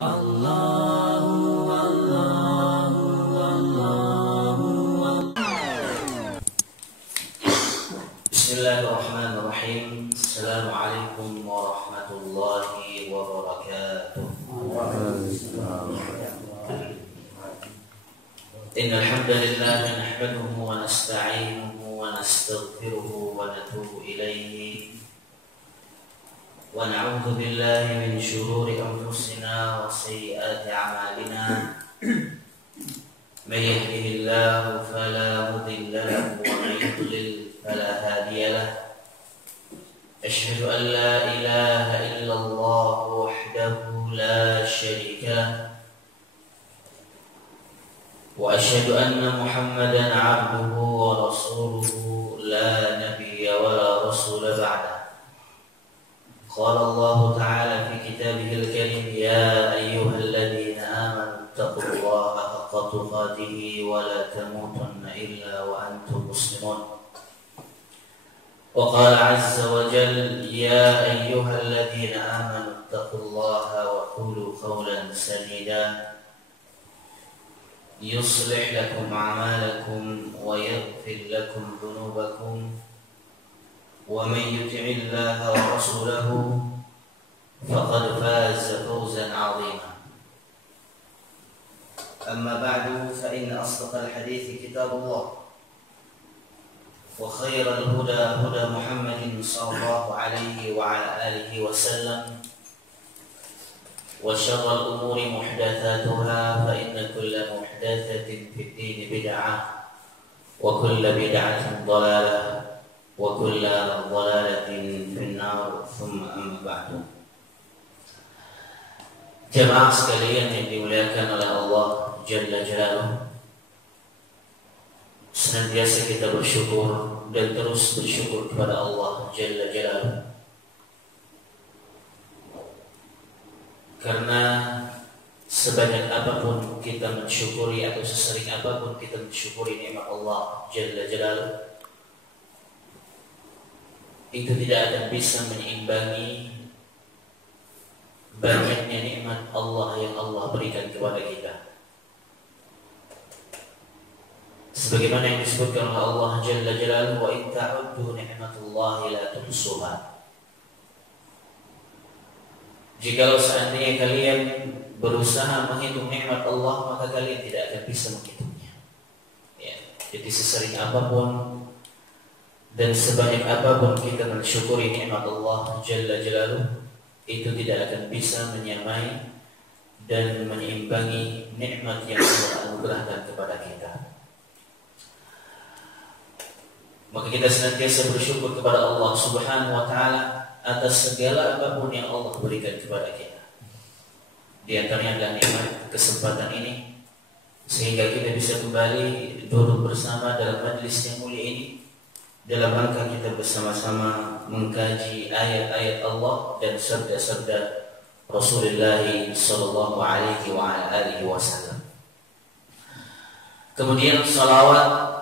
Bismillahirrahmanirrahim. Assalamualaikum warahmatullahi wabarakatuh. Innal hamdalillah nahmaduhu wa nasta'inuhu wa nastaghfiruhu wa natubu ilayhi wa na'udzu billahi min shururi anfusina wa sayyiati a'malina. May yahdihillahu fala mudilla lahu wa may yudlil fala hadiya lahu. Asyhadu an la ilaha illallah wahdahu la syarika lahu wa asyhadu anna Muhammadan 'abduhu wa rasuluhu la nabiyya wa la rasula ba'da. Qala Allah ta'ala fi kitabihil karim, ya ayyuhalladzina amanu taqullaha haqqa tuqatih wa la tamutunna illa wa antum muslimun. Wa qala 'azza wa jalla, ya ayyuhalladzina amanu taqullaha wa qulu qawlan sadida yuslih lakum a'malakum wa yaghfir lakum dhunubakum wa man yuti'illaha wa rasulahu faqad faza fawzan 'azima. Amma ba'du, fa inna asdaqal hadithi kitabullah wa khairal huda huda Muhammadin sallallahu alaihi wa ala alihi wa sallam wa syarral umuri muhdatsatuha fa inna kulla muhdatsatin fid din bid'ah wa kulla bid'atin dhalalah wa kulla dhalalatin fin nar. Thumma amma ba'du. Jemaah sekalian yang dimuliakan oleh Allah Jalla Jalaluhu, senantiasa kita bersyukur dan terus bersyukur kepada Allah Jalla Jalaluhu, karena sebanyak apapun kita mensyukuri atau sesering apapun kita mensyukuri nikmat Allah Jalla Jalaluhu, itu tidak akan bisa menyeimbangi banyaknya nikmat Allah yang Allah berikan kepada kita. Sebagaimana yang disebutkan oleh Allah Jalla Jalaluhu, wa in ta'uddu ni'matallahi la tuhsuha. Jikalau seandainya kalian berusaha menghitung nikmat Allah, maka kalian tidak akan bisa menghitungnya. Ya, jadi sesering apapun dan sebanyak apapun kita mensyukuri nikmat Allah Jalla Jalaluhu, itu tidak akan bisa menyamai dan menyeimbangi nikmat yang Allah anugerahkan kepada kita. Maka kita senantiasa bersyukur kepada Allah Subhanahu wa ta'ala atas segala apapun yang Allah berikan kepada kita. Di antaranya adalah nikmat kesempatan ini, sehingga kita bisa kembali duduk bersama dalam majlis yang mulia ini, dalam rangka kita bersama-sama mengkaji ayat-ayat Allah dan sabda-sabda Rasulullah sallallahu alaihi wa alihi wasallam. Kemudian salawat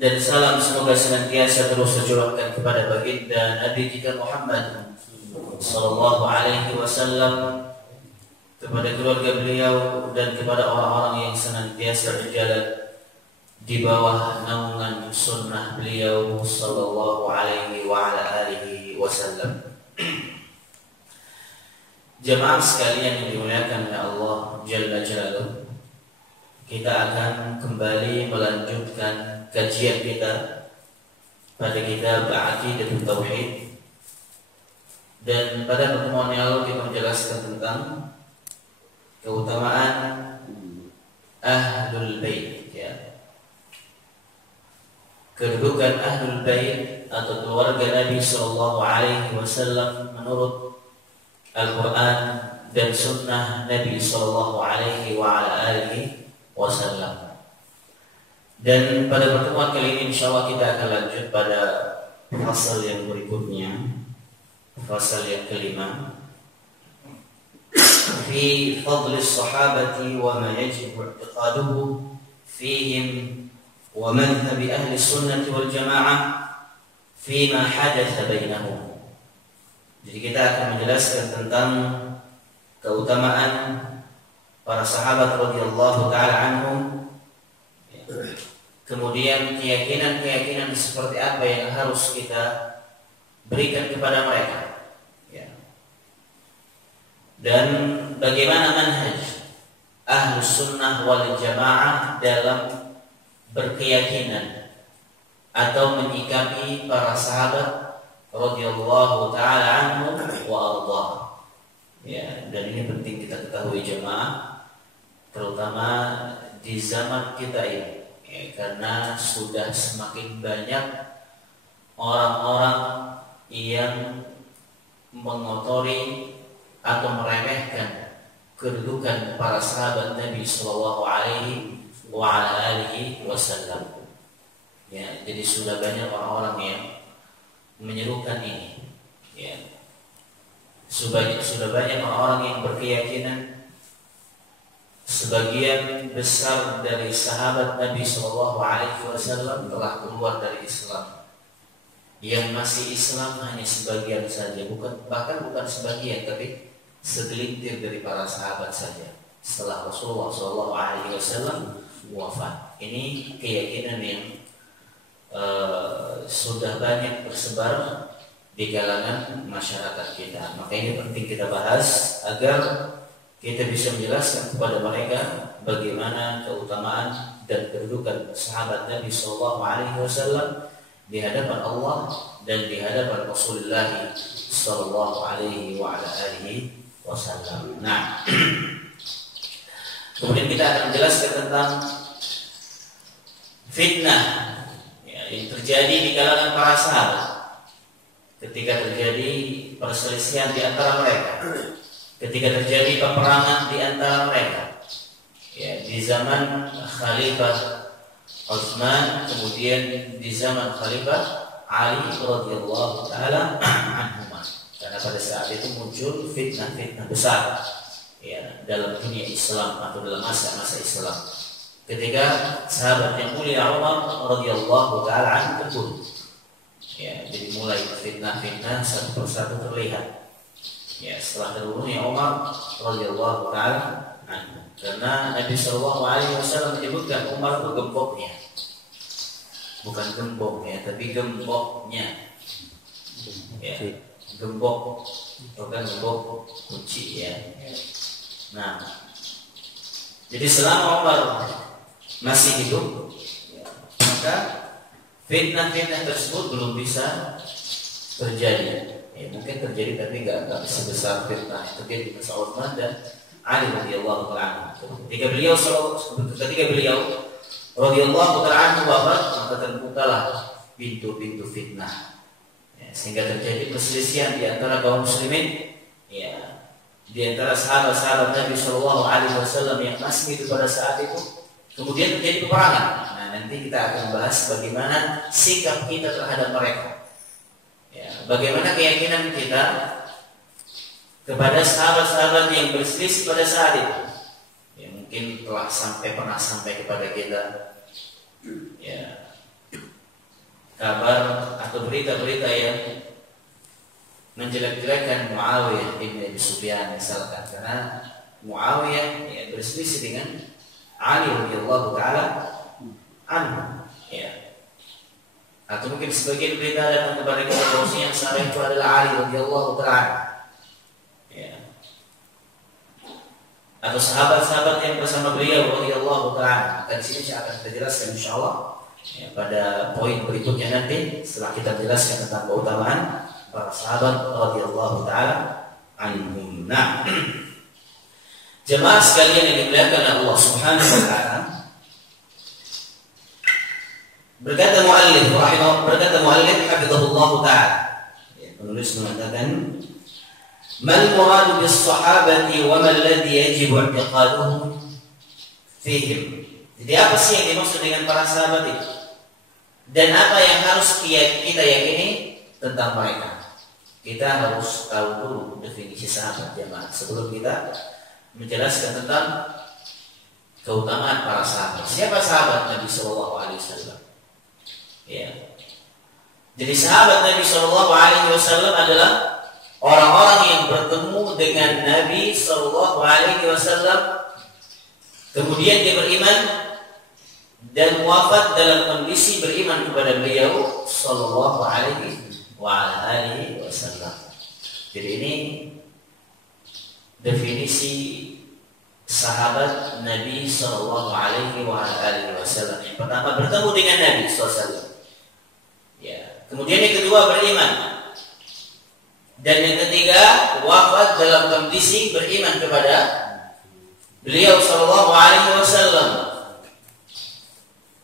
dan salam semoga senantiasa terus tercurahkan kepada baginda Nabi kita Muhammad sallallahu alaihi wasallam, kepada keluarga beliau dan kepada orang-orang yang senantiasa berjalan di bawah naungan sunnah beliau sallallahu alaihi wa ala alihi wasallam. Jemaah sekalian yang dimuliakan oleh Allah Jalla Jalaluhu, kita akan kembali melanjutkan kajian kita pada kitab Aqidatut Tauhid, dan pada pertemuan yang lalu kita menjelaskan tentang keutamaan Ahlul Bait, ya. Kedudukan Ahlul Bait atau keluarga Nabi sallallahu alaihi wasallam menurut Al-Qur'an dan sunnah Nabi sallallahu alaihi wa ala alihi wasallam. Dan pada pertemuan kali ini insyaallah kita akan lanjut pada fasal yang berikutnya, fasal yang kelima, fi fadlis sahabati wa ma yajibu i'tiqaduhu fihim wa madhhab ahli sunnah wal jamaah fima hadatha bainahum. Jadi kita akan menjelaskan tentang keutamaan para sahabat radhiyallahu taala anhum. Kemudian keyakinan-keyakinan seperti apa yang harus kita berikan kepada mereka, ya. Dan bagaimana manhaj Ahlus Sunnah wal Jamaah dalam berkeyakinan atau menyikapi para sahabat radhiyallahu taala anhum wa ardhah. Ya, dan ini penting kita ketahui jemaah, terutama di zaman kita ini, ya, karena sudah semakin banyak orang-orang yang mengotori atau meremehkan kedudukan para sahabat Nabi Sallallahu Alaihi Wasallam. Ya, jadi sudah banyak orang-orang yang menyerukan ini. Ya. Sudah banyak orang-orang yang berkeyakinan sebagian besar dari sahabat Nabi Sallallahu Alaihi Wasallam telah keluar dari Islam. Yang masih Islam hanya sebagian saja, bahkan bukan sebagian, tapi segelintir dari para sahabat saja. Setelah Rasulullah Sallallahu Alaihi Wasallam wafat, ini keyakinan yang sudah banyak tersebar di kalangan masyarakat kita. Maka ini penting kita bahas agar kita bisa menjelaskan kepada mereka bagaimana keutamaan dan kedudukan sahabat Nabi Sallallahu Alaihi Wasallam di hadapan Allah dan di hadapan Rasulullah Sallallahu Alaihi Wasallam. Nah, kemudian kita akan menjelaskan tentang fitnah yang terjadi di kalangan para sahabat ketika terjadi perselisihan di antara mereka, ketika terjadi peperangan di antara mereka, ya, di zaman Khalifah Utsman, kemudian di zaman Khalifah Ali radhiyallahu taala anhum. Karena pada saat itu muncul fitnah-fitnah besar, ya, dalam dunia Islam atau dalam masa-masa Islam. Ketika sahabat yang mulia Umar radhiyallahu taala anhu terbunuh, ya, jadi mulai fitnah-fitnah satu persatu terlihat. Ya, setelah terbunuhnya Umar radhiyallahu taala anhu, karena Nabi Sallallahu Alaihi Wasallam menyebutkan Umar itu gemboknya, bukan gembok, ya, tapi gemboknya, ya, gembok, bukan gembok kunci, ya. Nah, jadi selama Umar masih hidup, ya, maka fitnah-fitnah tersebut belum bisa terjadi. Ya, mungkin terjadi tapi nggak sebesar fitnah yang terjadi di masa Utsman dan Ali radhiyallahu taala. Ketika beliau radhiyallahu taala anhu wafat, maka terbukalah pintu-pintu fitnah, ya, sehingga terjadi perselisihan di antara kaum muslimin, ya, di antara sahabat-sahabat Nabi Sallallahu Alaihi Wasallam yang masih hidup pada saat itu. Kemudian terjadi peperangan. Nah, nanti kita akan bahas bagaimana sikap kita terhadap mereka, ya, bagaimana keyakinan kita kepada sahabat-sahabat yang berselisih pada saat itu, ya, mungkin pernah sampai kepada kita, ya, kabar atau berita-berita yang menjelek-jelekan Muawiyah bin Abi Sufyan misalkan, karena Muawiyah, ya, berselisih dengan Ali radhiyallahu taala anhu, ya. Atau mungkin sebagian berita datang kepada kita bahwa yang salah itu adalah Ali radhiyallahu taala, ya. Atau sahabat-sahabat yang bersama beliau radhiyallahu taala. Di sini saya akan kita jelaskan insyaallah, ya, pada poin berikutnya nanti setelah kita jelaskan tentang keutamaan para sahabat radhiyallahu taala anhum. Nah, jemaah sekalian yang dimuliakan Allah Subhanahu wa taala, berkata muallif hafizahullah taala, ya, penulis mengatakan, mal muradu bis sahabati wa mal ladzi yajibu i'tiqaduhum fihim. Jadi apa sih yang dimaksud dengan para sahabat itu? Dan apa yang harus kita yakini tentang mereka? Kita harus tahu dulu definisi sahabat, jemaah, sebelum kita menjelaskan tentang keutamaan para sahabat. Siapa sahabat Nabi Sallallahu Alaihi Wasallam? Ya. Jadi sahabat Nabi Sallallahu Alaihi Wasallam adalah orang-orang yang bertemu dengan Nabi Sallallahu Alaihi Wasallam Kemudian dia beriman dan wafat dalam kondisi beriman kepada beliau sallallahu alaihi wasallam. Jadi ini definisi sahabat Nabi sallallahu alaihi wasallam. Yang pertama bertemu dengan Nabi sallallahu alaihi wasallam. Ya. Kemudian yang kedua beriman. Dan yang ketiga wafat dalam kondisi beriman kepada beliau sallallahu alaihi wasallam.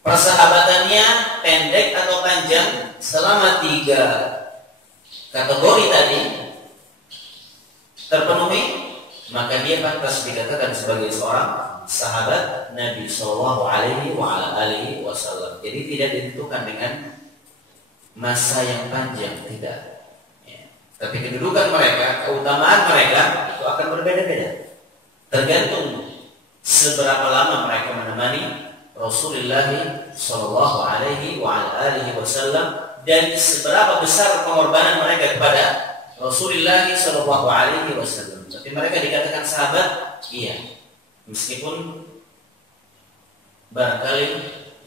Persahabatannya pendek atau panjang selama 3 kategori tadi terpenuhi, maka dia pantas dikatakan sebagai seorang sahabat Nabi sallallahu alaihi wasallam. Jadi tidak ditentukan dengan masa yang panjang, tidak. Ya. Tapi kedudukan mereka, keutamaan mereka itu akan berbeda-beda. Tergantung seberapa lama mereka menemani Rasulullah sallallahu alaihi wasallam dan seberapa besar pengorbanan mereka kepada Rasulullah sallallahu alaihi wasallam. Tapi mereka dikatakan sahabat, iya. Meskipun barangkali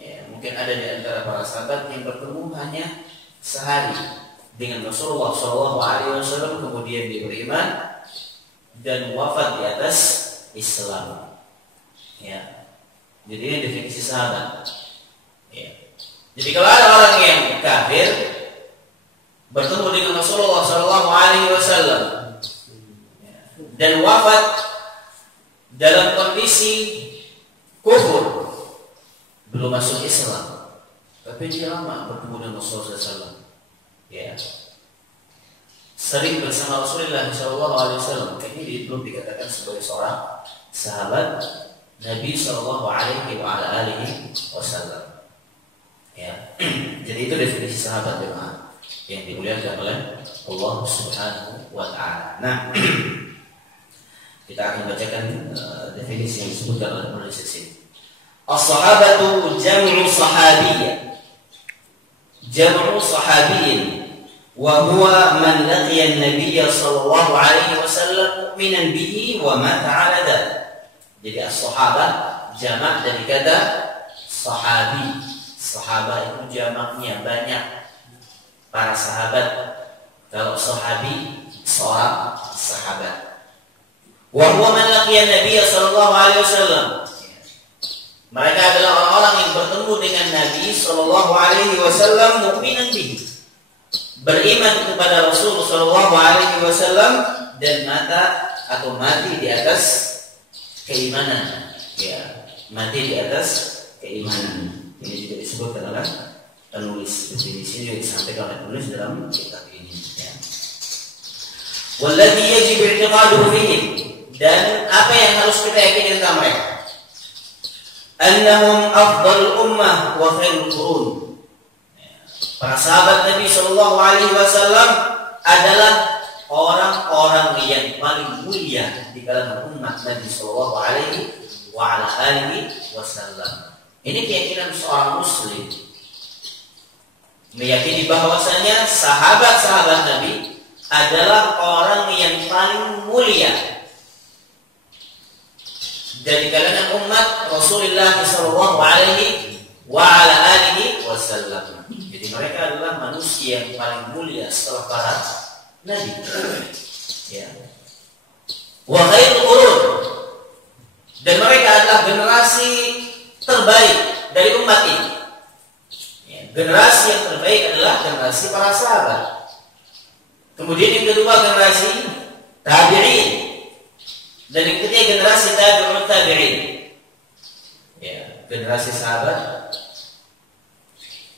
ya, mungkin ada di antara para sahabat yang bertemu hanya sehari dengan Rasulullah sallallahu alaihi wasallam, kemudian dia beriman dan wafat di atas Islam. Ya. Jadi ini definisi sahabat. Ya. Jadi kalau ada orang yang kafir bertemu dengan Rasulullah sallallahu alaihi wasallam dan wafat dalam kondisi kufur, belum masuk Islam, tapi dia lama bertemu dengan Rasulullah SAW, ya, sering bersama Rasulullah SAW, ini belum dikatakan sebagai seorang sahabat Nabi Sallallahu Alaihi Wasallam. Ya, jadi itu definisi sahabat yang dimuliakan oleh Allah Subhanahu Wa Taala. Nah, kita akan bacakan definisi yang disebutkan oleh penulis di sini. As-sahabatu jam'u sahabiyyah. Jam'u sahabiyyin wa huwa man laqiya an-nabiy sallallahu alaihi wasallam mu'minan bihi wa mata 'ala dzalik. Jadi as-sahabat jamak dari kata sahabi. Sahabat itu jamaknya banyak, para sahabat. Kalau sahabi seorang sahabat. Wa huwa man laqiya an-nabiy sallallahu alaihi wasallam. Mereka adalah orang-orang yang bertemu dengan Nabi sallallahu alaihi wasallam mukminan bihi. Beriman kepada Rasul sallallahu alaihi wasallam dan mati di atas keimanan. Ya, mati di atas keimanan. Ini juga disebutkan oleh penulis. Di sini juga disampaikan oleh penulis dalam kitab ini. Ya. Walladhi yajib i'tiqaduhu fihi, dan apa yang harus kita yakini tentang mereka? Annahum afdal ummah wa khairul qurun. Para sahabat Nabi sallallahu alaihi wasallam adalah orang-orang yang paling mulia di kalangan umat Nabi sallallahu alaihi wasallam. Ini keyakinan seorang muslim, meyakini bahwasanya sahabat-sahabat Nabi adalah orang yang paling mulia dari kalangan umat Rasulullah sallallahu alaihi wasallam. Jadi mereka adalah manusia yang paling mulia setelah para nabi. Ya. Wa khairul qurun, dan mereka adalah generasi terbaik dari umat ini. Ya, generasi yang terbaik adalah generasi para sahabat. Kemudian yang kedua generasi tabi'in, dan yang ketiga generasi tabi'ut tabi'in. Ya, generasi sahabat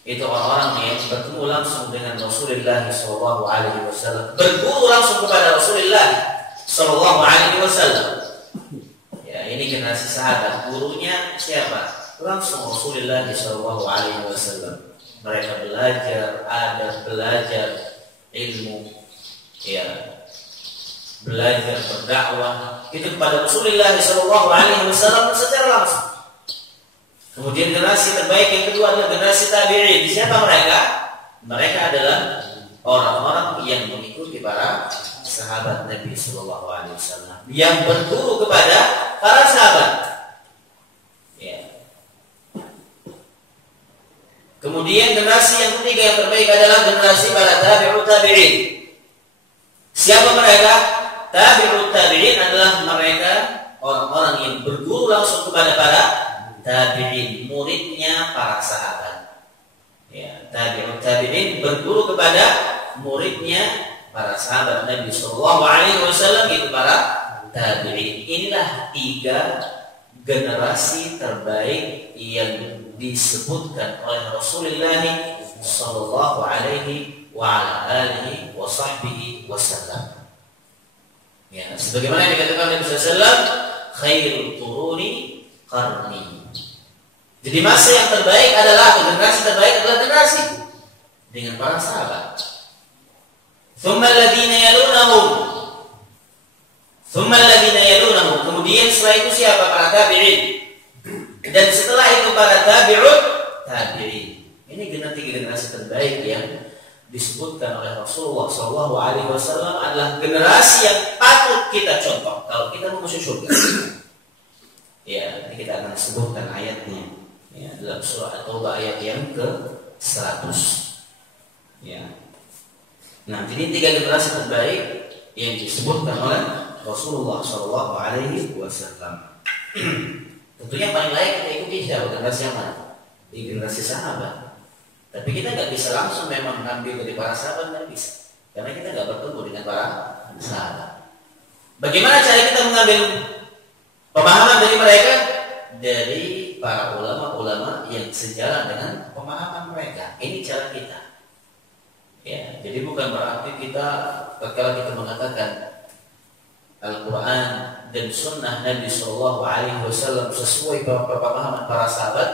itu orang-orang yang bertemu langsung dengan Rasulullah sallallahu alaihi wasallam, berguru langsung kepada Rasulullah sallallahu alaihi wasallam. Ya, ini generasi sahabat. Gurunya siapa? Langsung Rasulullah sallallahu alaihi wasallam. Mereka belajar adab, belajar ilmu, ya, belajar berdakwah itu kepada Rasulullah sallallahu alaihi wasallam secara langsung. Kemudian generasi terbaik yang kedua adalah generasi tabi'in. Siapa mereka? Mereka adalah orang-orang yang mengikuti para sahabat Nabi sallallahu alaihi wasallam, yang berguru kepada para sahabat. Kemudian generasi yang ketiga yang terbaik adalah generasi para tabi'ut tabi'in. Siapa mereka? Tabi'ut tabi'in adalah mereka orang-orang yang berguru langsung kepada para tabi'in, muridnya para sahabat. Ya, tabi'ut tabi'in berguru kepada muridnya para sahabat Nabi Sallallahu Alaihi Wasallam, itu para tabi'in. Inilah 3 generasi terbaik yang disebutkan oleh Rasulullah Sallallahu Alaihi Wasallam. Ya, sebagaimana yang dikatakan Nabi SAW, khairul turuni qarni. Jadi masa yang terbaik adalah generasi terbaik adalah generasi dengan para sahabat. Thumma alladhina yalunahum. Kemudian setelah itu siapa? Para tabi'in. Dan setelah itu para tabi'ut tabi'in. Ini generasi terbaik yang disebutkan oleh Rasulullah SAW adalah generasi yang patut kita contoh kalau kita mau masuk surga. Ya, ini kita akan sebutkan ayatnya. Ya, dalam surah At-Taubah ayat yang ke-100. Ya. Nah, ini 3 generasi terbaik yang disebutkan oleh Rasulullah SAW. Tentunya paling layak kita ikuti siapa? Generasi yang mana? Di generasi sahabat. Tapi kita nggak bisa langsung memang mengambil dari para sahabat, nggak bisa, karena kita nggak bertemu dengan para sahabat. Bagaimana cara kita mengambil pemahaman dari mereka? Dari para ulama-ulama yang sejalan dengan pemahaman mereka. Ini cara kita. Ya, jadi bukan berarti kita ketika kita mengatakan Al-Quran dan Sunnah Nabi Sallallahu Alaihi Wasallam sesuai pemahaman para sahabat,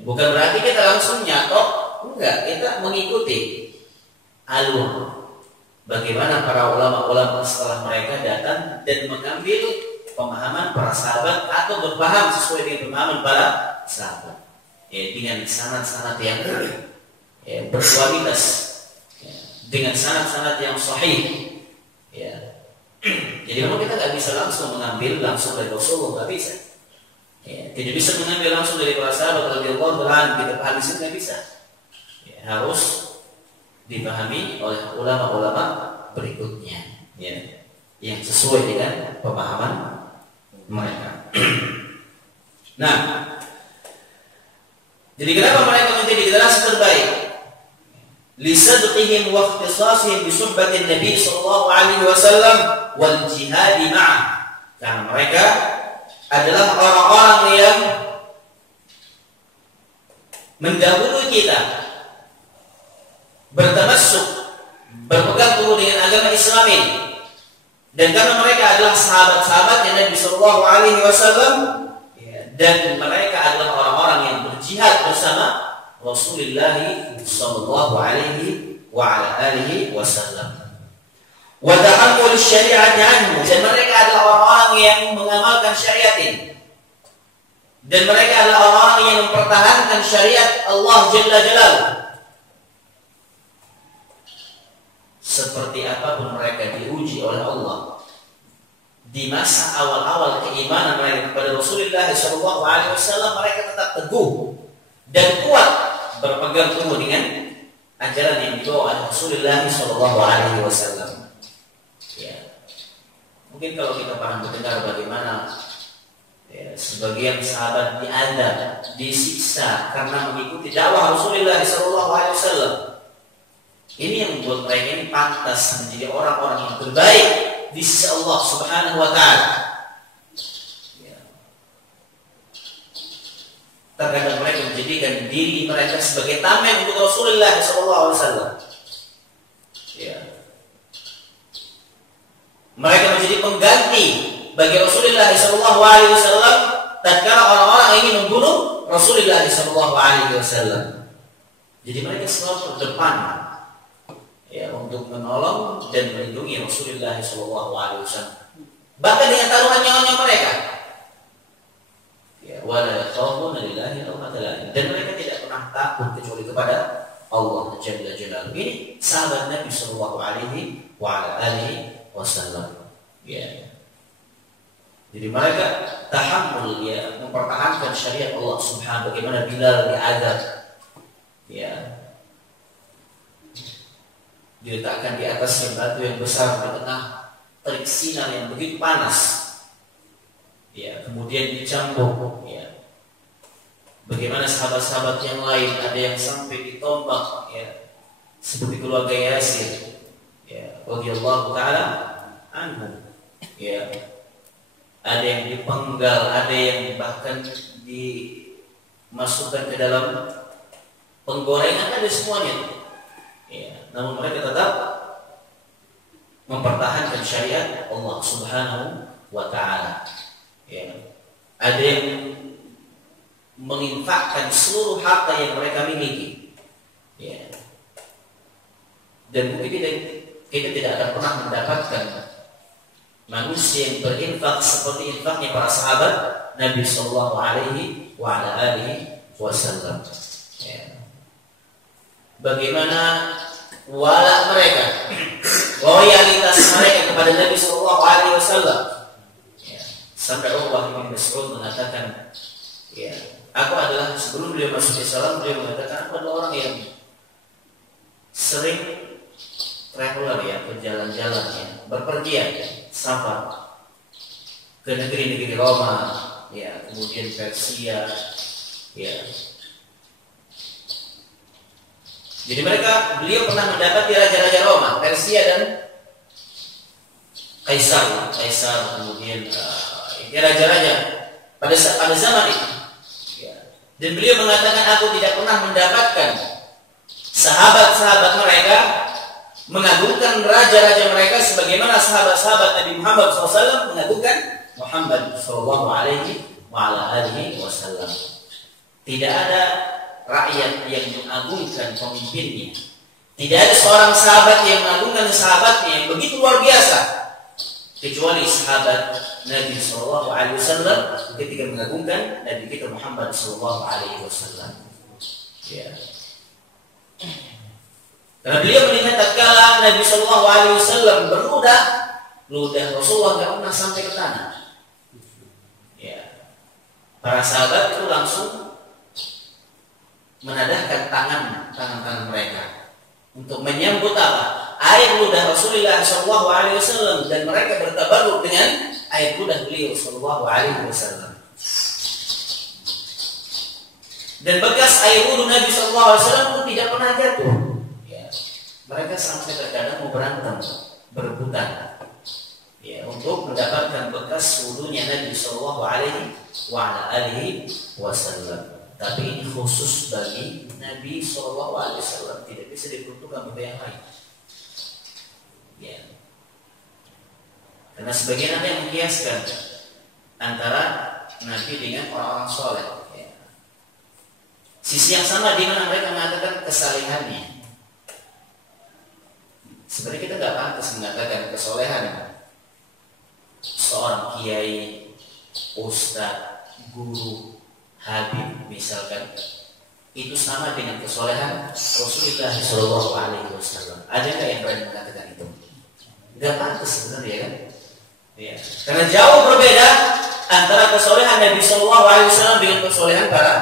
bukan berarti kita langsung nyatok, enggak, kita mengikuti alur bagaimana para ulama-ulama setelah mereka datang dan mengambil pemahaman para sahabat atau berpaham sesuai dengan pemahaman para sahabat, ya, dengan sanad-sanad yang berkualitas, ya, dengan sanad-sanad yang sahih, ya. Jadi memang kita nggak bisa langsung mengambil langsung dari Rasulullah, nggak bisa. Ya, tidak bisa mengambil langsung dari para sahabat radhiyallahu anhum, kita pahami itu nggak bisa. Ya, harus dipahami oleh ulama-ulama berikutnya, ya, yang sesuai dengan pemahaman mereka. Nah, jadi kenapa mereka menjadi generasi terbaik? Lisadqihim wa ikhtisasihim bi suhbatin Nabi sallallahu alaihi wasallam wal jihad ma'ah. Karena mereka adalah orang-orang yang mendahului kita, bertamassuk, berpegang teguh dengan agama Islam ini. Dan karena mereka adalah sahabat-sahabat Nabi sallallahu alaihi wasallam, dan mereka adalah orang-orang yang berjihad bersama Rasulullah sallallahu alaihi wasallam. Wa ta'ammul syari'ati anhu, dan mereka adalah orang-orang yang mengamalkan syariat ini. Dan mereka adalah orang-orang yang mempertahankan syariat Allah Jalla Jalaluhu. Seperti apapun mereka diuji oleh Allah di masa awal-awal keimanan mereka kepada Rasulullah sallallahu alaihi wasallam, mereka tetap teguh dan kuat berpegang teguh dengan ajaran yang dibawa oleh Rasulullah sallallahu alaihi wasallam. Ya. Mungkin kalau kita pernah mendengar bagaimana sebagian sahabat diadab, disiksa karena mengikuti dakwah Rasulullah sallallahu alaihi wasallam. Ini yang membuat mereka ini pantas menjadi orang-orang yang terbaik di sisi Allah Subhanahu wa taala. Terkadang mereka menjadikan diri mereka sebagai tameng untuk Rasulullah SAW. Ya. Mereka menjadi pengganti bagi Rasulullah SAW tatkala orang-orang ingin membunuh Rasulullah SAW. Jadi mereka selalu terdepan, ya, untuk menolong dan melindungi Rasulullah SAW. Bahkan dengan taruhan nyawanya mereka. Ya, wala yakhafuna lillahi lawmata laim, dan mereka tidak pernah takut kecuali kepada Allah Jalla Jalaluhu. Ini sahabat Nabi sallallahu alaihi wasallam. Ya. Jadi mereka tahammul, ya, mempertahankan syariat Allah Subhanahu, bagaimana Bilal diadab, ya, diletakkan di atas batu yang besar di tengah terik sinar yang begitu panas, ya, kemudian dicambuk, ya. Bagaimana sahabat-sahabat yang lain ada yang sampai ditombak, ya, seperti keluarga Yasir, ya, radhiyallahu taala anhu, ya. Ada yang dipenggal, ada yang bahkan dimasukkan ke dalam penggorengan, ada semuanya, ya. Namun mereka tetap mempertahankan syariat Allah Subhanahu wa taala, ya. Ada yang menginfakkan seluruh harta yang mereka miliki, ya. Dan mungkin kita tidak akan pernah mendapatkan manusia yang berinfak seperti infaknya para sahabat Nabi Sallallahu Alaihi Wasallam. Ya. Bagaimana wala mereka, loyalitas mereka kepada Nabi Sallallahu Alaihi Wasallam. Ya. Sampai Urwah bin Mas'ud mengatakan, ya, aku adalah, sebelum beliau masuk Islam, beliau mengatakan aku adalah orang yang sering traveler, ya, berjalan-jalan, ya, berpergian, ya, safar ke negeri-negeri Roma, ya, kemudian Persia, ya. Jadi beliau pernah mendapati raja-raja Roma, Persia dan Kaisar, kemudian raja-raja pada zaman itu. Dan beliau mengatakan aku tidak pernah mendapatkan sahabat-sahabat mereka mengagungkan raja-raja mereka sebagaimana sahabat-sahabat Nabi Muhammad SAW mengagungkan Muhammad SAW. Tidak ada rakyat yang mengagungkan pemimpinnya. Tidak ada seorang sahabat yang mengagungkan sahabatnya yang begitu luar biasa kecuali sahabat Nabi SAW ketika mengagungkan Nabi kita Muhammad SAW. Ya. Karena beliau melihat tatkala Nabi SAW berludah, Rasulullah tidak pernah sampai ke tanah. Ya. Para sahabat itu langsung menadahkan tangan mereka untuk menyambut apa? Air ludah Rasulullah SAW, dan mereka bertabarruk dengan air ludah beliau SAW. Dan bekas air wudu Nabi SAW pun tidak pernah jatuh. Ya. Mereka sampai terkadang mau berantem, berebutan, ya, untuk mendapatkan bekas wudunya Nabi SAW. Tapi ini khusus bagi Nabi SAW, tidak bisa diperuntukkan untuk yang lain. Ya. Karena sebagian ada yang mengkiaskan antara Nabi dengan orang-orang soleh. Ya. Sisi yang sama di mana mereka mengatakan kesalehannya. Sebenarnya kita nggak pantas mengatakan kesolehan seorang kiai, ustadz, guru, habib misalkan itu sama dengan kesolehan Rasulullah SAW. Ada nggak yang berani mengatakan itu? Nggak pantas sebenarnya, kan? Ya. Karena jauh berbeda antara kesolehan Nabi SAW dengan kesolehan para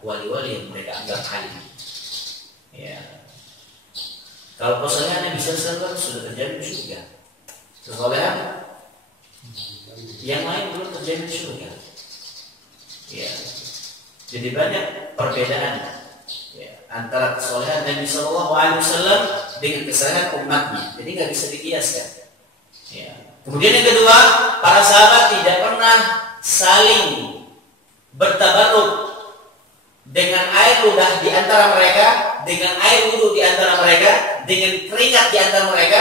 wali-wali yang mereka anggap alim. Ya. Kalau kesolehan Nabi SAW sudah terjadi di surga, kesolehan yang lain belum terjadi di surga. Ya. Jadi banyak perbedaan, ya, antara kesolehan Nabi SAW dengan kesolehan umatnya. Jadi nggak bisa dikiaskan. Ya. Kemudian yang kedua, para sahabat tidak pernah saling bertabarruk dengan air ludah di antara mereka, dengan air wudu di antara mereka, dengan keringat di antara mereka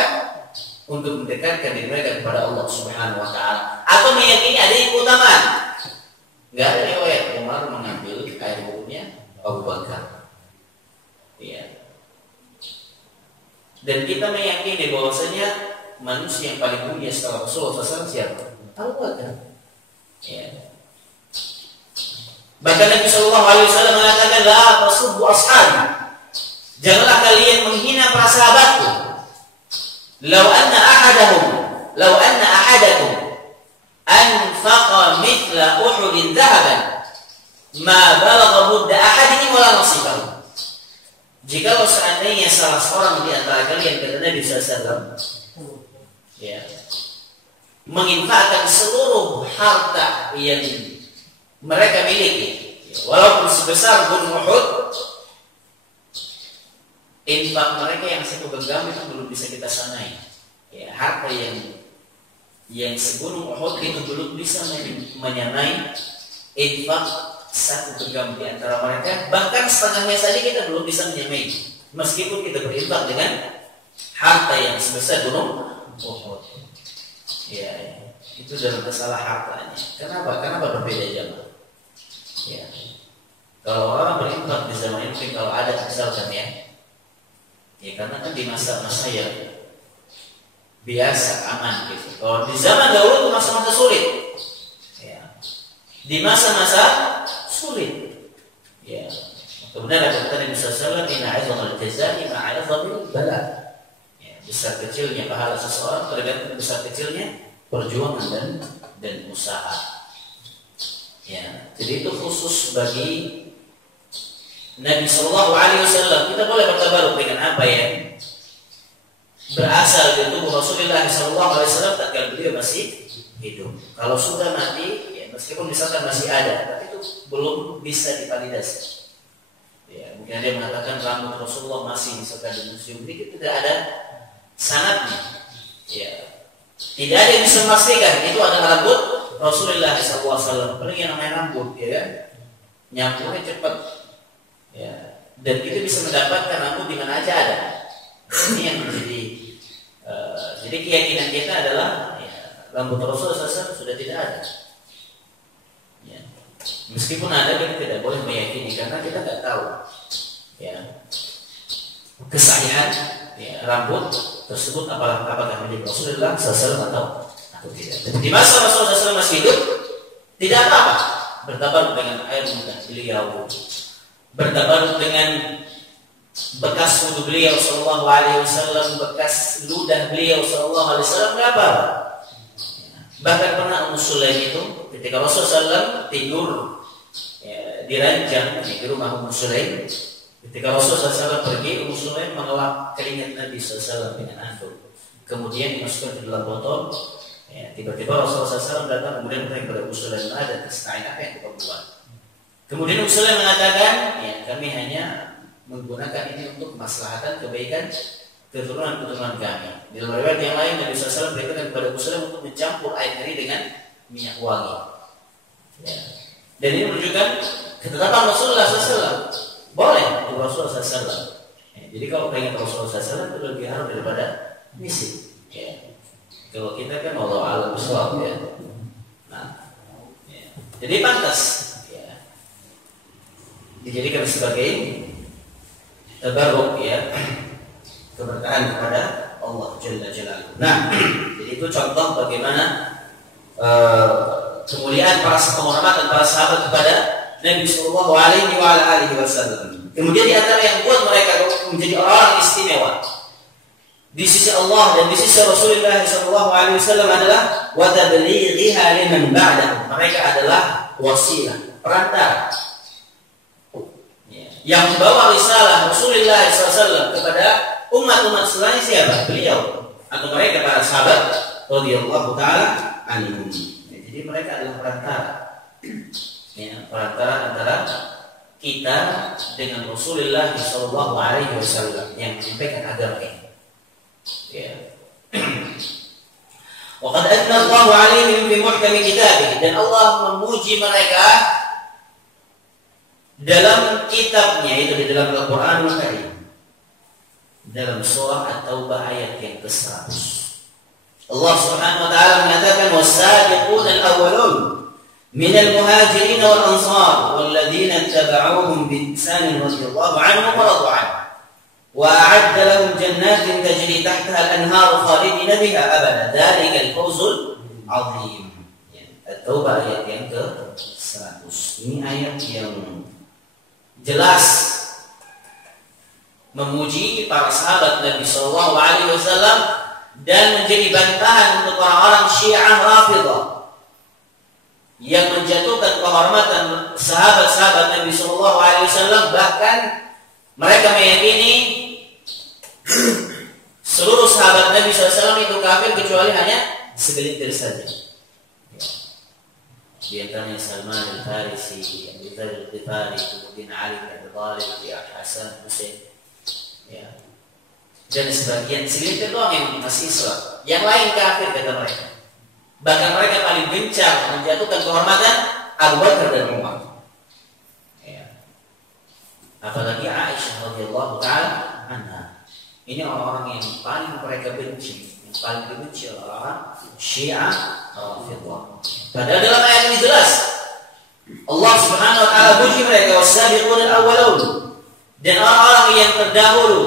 untuk mendekatkan diri mereka kepada Allah Subhanahu wa taala atau meyakini ada keutamaan. Enggak ada riwayat Umar mengambil air wudunya Abu Bakar. Ya. Dan kita meyakini bahwasanya manusia yang paling mulia setelah Rasulullah SAW siapa? Abu Bakar. Ya. Bahkan Nabi SAW mengatakan, la tasubbu ashabi. Janganlah kalian menghina para sahabatku. Lau anna ahadakum anfaqa mithla Uhudin dhahaban ma balagha mudda ahadihim wala nasibahu. jikalau seandainya salah seorang di antara kalian, kata Nabi SAW, ya, menginfakkan seluruh harta yang mereka miliki, walaupun sebesar gunung Uhud, infak mereka yang satu genggam itu belum bisa kita sanai. Ya, harta yang segunung Uhud itu belum bisa menyamai infak satu genggam di antara mereka. Bahkan setengahnya saja kita belum bisa menyamai, meskipun kita berinfak dengan harta yang sebesar gunung Uhud. Ya, itu dalam masalah hartanya. Kenapa? Kenapa berbeda zaman? Ya, kalau orang berinfak di zaman ini, kalau ada misalkan ya, karena kan di masa-masa yang biasa, aman gitu. Kalau di zaman dahulu itu masa-masa sulit, ya, di masa-masa sulit, ya. Kemudian ada kata Nabi SAW, inna aizamul jazai ma'aizamil bala. Ya, besar kecilnya pahala seseorang tergantung besar kecilnya perjuangan dan usaha. Ya, jadi itu khusus bagi Nabi Shallallahu Alaihi Wasallam. Kita boleh bertabaruk dengan apa yang berasal dari tubuh Rasulullah Shallallahu Alaihi Wasallam tatkala beliau masih hidup. Kalau sudah mati, ya, meskipun misalkan masih ada, tapi itu belum bisa divalidasi. Ya, mungkin ada yang mengatakan rambut Rasulullah masih misalkan di museum ini, tidak ada sanadnya. Ya, tidak ada yang bisa memastikan itu adalah rambut Rasulullah SAW. Apalagi yang namanya rambut, ya kan, nyambungnya cepat, ya, dan itu bisa mendapatkan rambut di mana aja ada. Ini yang menjadi jadi keyakinan kita adalah, ya, rambut Rasulullah SAW sudah tidak ada. Ya. Meskipun ada, kita tidak boleh meyakini karena kita tidak tahu, ya, kesahihan, ya, rambut tersebut apakah menjadi Rasulullah SAW atau tidak. Di masa Rasulullah SAW masih hidup, tidak apa-apa bertabaruk dengan air muka beliau, bertabaruk dengan bekas wudhu beliau Sallallahu Alaihi Wasallam, bekas ludah beliau Sallallahu Alaihi Wasallam, nggak apa-apa. Bahkan pernah Ummu Sulaim itu ketika Rasulullah SAW tidur, ya, di ranjang di rumah Ummu Sulaim, ketika Rasulullah SAW pergi, Ummu Sulaim mengelap keringat Nabi SAW dengan anduk, kemudian dimasukkan ke dalam botol. Ya, tiba-tiba Rasulullah SAW datang, kemudian bertanya kepada Ummu Sulaim, ada kesain apa yang kau buat? Kemudian Ummu Sulaim mengatakan, ya, kami hanya menggunakan ini untuk kemaslahatan kebaikan keturunan kami. Di dalam riwayat yang lain Nabi SAW beritakan kepada Ummu Sulaim untuk mencampur air kari dengan minyak wangi. Ya. Dan ini menunjukkan ketetapan Rasulullah SAW. Boleh untuk Rasulullah SAW. Ya, jadi kalau pengen Rasulullah SAW itu lebih harum daripada misi. Ya. Kalau kita kan Allah alam bisawab, ya. Nah, ya. Jadi pantas, ya, dijadikan sebagai tabarruk, ya, keberkahan kepada Allah Jalla Jalaluhu. Nah, jadi itu contoh bagaimana kemuliaan penghormatan para sahabat kepada Nabi Sallallahu Alaihi Wasallam. Kemudian di antara yang buat mereka menjadi orang istimewa di sisi Allah dan di sisi Rasulullah Sallallahu Alaihi Wasallam adalah wa tablighiha liman ba'dahu. Mereka adalah wasilah, perantara, yang membawa risalah Rasulullah SAW kepada umat-umat setelahnya. Siapa? Beliau atau mereka para sahabat radhiyallahu taala anhum. Jadi mereka adalah perantara, ya, perantara antara kita dengan Rasulullah SAW yang menyampaikan agama ini. Ya. Wa qad athna Allahu 'alaihim fi muhkami kitabih, dan Allah memuji mereka dalam kitabnya, itu di dalam Al-Quran Al-Karim, dalam surah At-Taubah ayat yang ke-100. Allah Subhanahu wa taala mengatakan was-sabiquna al-awwalun minal muhajirin wal ansar walladzina ittaba'uuhum bi ihsan radhiyallahu anhum wa radu anhu wa a'adda lahum jannatin tajri tahtaha al-anhar khalidina biha abada dzalika al-fawzul 'azim. At-Taubah ayat yang ke-100. Ini ayat yang jelas memuji para sahabat Nabi Sallallahu Alaihi Wasallam dan menjadi bantahan untuk orang-orang Syiah Rafidah yang menjatuhkan kehormatan sahabat-sahabat Nabi Sallallahu Alaihi Wasallam, bahkan Mereka meyakini seluruh sahabat Nabi SAW itu kafir kecuali hanya segelintir saja. Di antaranya Salman al-Farisi, Abu Dzar al-Ghifari, kemudian Ali bin Abi Thalib, Hasan, Husain, ya. Dan sebagian segelintir doang yang masih Islam. Yang lain kafir kata mereka. Bahkan mereka paling gencar menjatuhkan kehormatan Abu Bakar dan Umar. Ya. Apalagi Aisyah radhiyallahu taala anha. Ini orang-orang yang paling mereka benci, yang paling dibenci oleh orang Syiah Rafidhah. Padahal dalam ayat ini jelas Allah Subhanahu wa taala puji mereka was-sabiqun al-awwalun, dan orang-orang yang terdahulu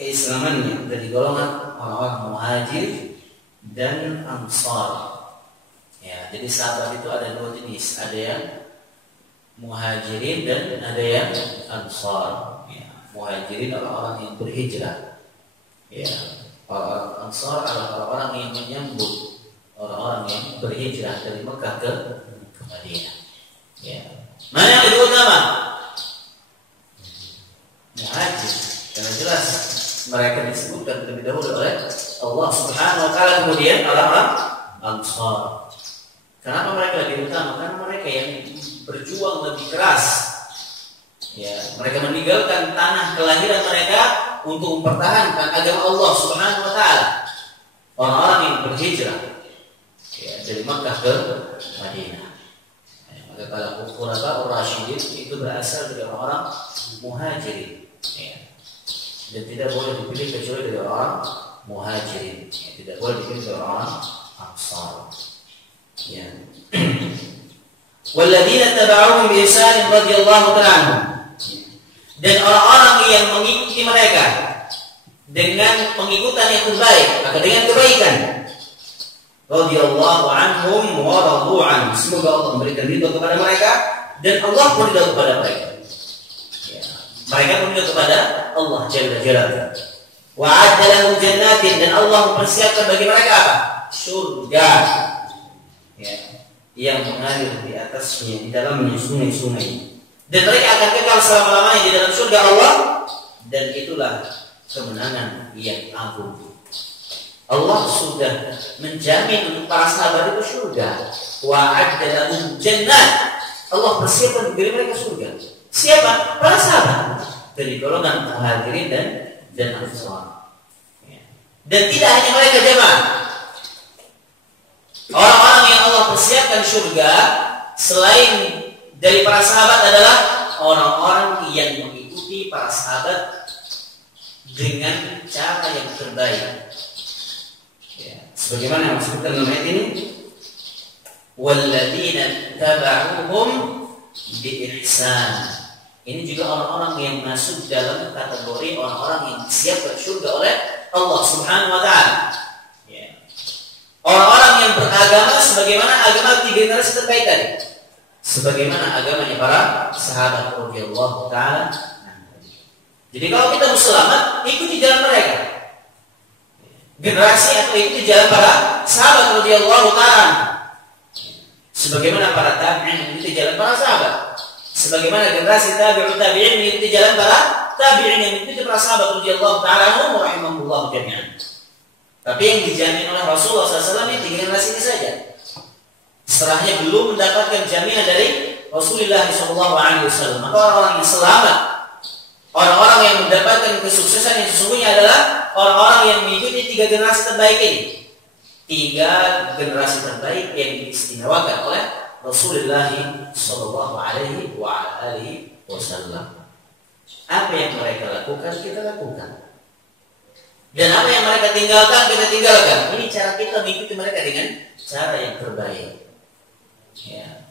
keislamannya dari golongan orang-orang muhajir dan ansar. Ya, jadi sahabat itu ada dua jenis, ada yang muhajirin dan ada yang ansar. Ya, muhajirin orang-orang yang berhijrah. Ya, orang ansar adalah orang-orang yang menyambut orang-orang yang berhijrah dari Mekah ke Madinah. Ya. Mana yang lebih utama? Muhajir. Karena jelas mereka disebutkan terlebih dahulu oleh Allah Subhanahu wa taala, kemudian orang-orang ansar. Kenapa mereka lebih utama? Karena mereka yang berjuang lebih keras. Ya, mereka meninggalkan tanah kelahiran mereka untuk mempertahankan agama Allah Subhanahu wa taala. Orang-orang yang berhijrah, ya, dari Makkah ke Madinah. Ya, maka kalau Khulafaur Rasyidin itu berasal dari orang-orang muhajirin. Ya. Dan tidak boleh dipilih kecuali dari orang muhajirin. Ya, tidak boleh dipilih dari orang ansar. Ya. Walladzina tabauhum bi ihsan radhiyallahu ta'ala anhum. Dan orang-orang yang mengikuti mereka dengan pengikutan yang terbaik, maka dengan kebaikan, radhiyallahu anhum wa radu an. Semoga Allah memberikan ridha kepada mereka dan Allah pun ridha kepada mereka. Ya. Mereka pun ridha kepada Allah Jalla Jalaluhu. Wa adda lahum jannatin, dan Allah mempersiapkan bagi mereka apa? Surga. Ya. Yang mengalir di atasnya, di dalamnya sungai-sungai. Dan mereka akan kekal selama-lamanya di dalam surga Allah, dan itulah kemenangan yang agung. Allah sudah menjamin untuk para sahabat itu surga. Wa'adda lahum jannat. Allah persiapkan bagi mereka surga. Siapa? Para sahabat dari golongan muhajirin dan ansar. Dan tidak hanya mereka jemaah. Orang-orang yang Allah persiapkan surga selain dari para sahabat adalah orang-orang yang mengikuti para sahabat dengan cara yang terbaik. Ya. Sebagaimana yang disebutkan dalam ayat ini, walladzina tabauhum bi ihsan. Ini juga orang-orang yang masuk dalam kategori orang-orang yang disiapkan surga oleh Allah Subhanahu wa taala. Ya. Orang-orang yang beragama sebagaimana agama 3 generasi terbaik tadi. Sebagaimana agamanya para sahabat radhiyallahu taala. Jadi kalau kita mau selamat, ikuti jalan mereka. Generasi atau ikuti jalan para sahabat radhiyallahu taala. Sebagaimana para tabi'in mengikuti jalan para sahabat. Sebagaimana generasi tabi'ut tabi'in mengikuti jalan para tabi'in yang mengikuti para sahabat radhiyallahu taala wa rahimahullahu jami'an. Tapi yang dijamin oleh Rasulullah SAW ini 3 generasi ini saja. Setelahnya belum mendapatkan jaminan dari Rasulullah SAW. Maka orang-orang yang selamat, orang-orang yang mendapatkan kesuksesan yang sesungguhnya adalah orang-orang yang mengikuti 3 generasi terbaik ini. 3 generasi terbaik yang diistimewakan oleh Rasulullah SAW. Apa yang mereka lakukan, kita lakukan. Dan apa yang mereka tinggalkan, kita tinggalkan. Ini cara kita mengikuti mereka dengan cara yang terbaik. Ya.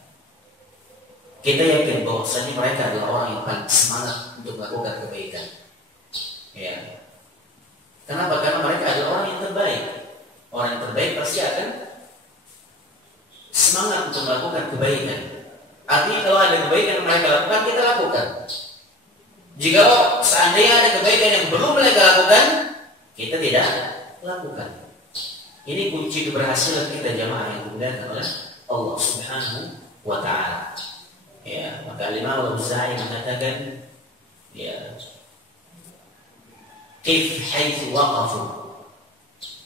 Kita yakin bahwasanya mereka adalah orang yang paling semangat untuk melakukan kebaikan. Ya. Kenapa? Karena mereka adalah orang yang terbaik. Orang yang terbaik pasti akan semangat untuk melakukan kebaikan. Artinya kalau ada kebaikan yang mereka lakukan, kita lakukan. Jika seandainya ada kebaikan yang belum mereka lakukan, kita tidak lakukan. Ini kunci keberhasilan kita jamaah yang dimuliakan oleh Allah Subhanahu wa taala. Ya, maka Imam Al-Auza'i mengatakan, ya, Qif haitsu waqafu.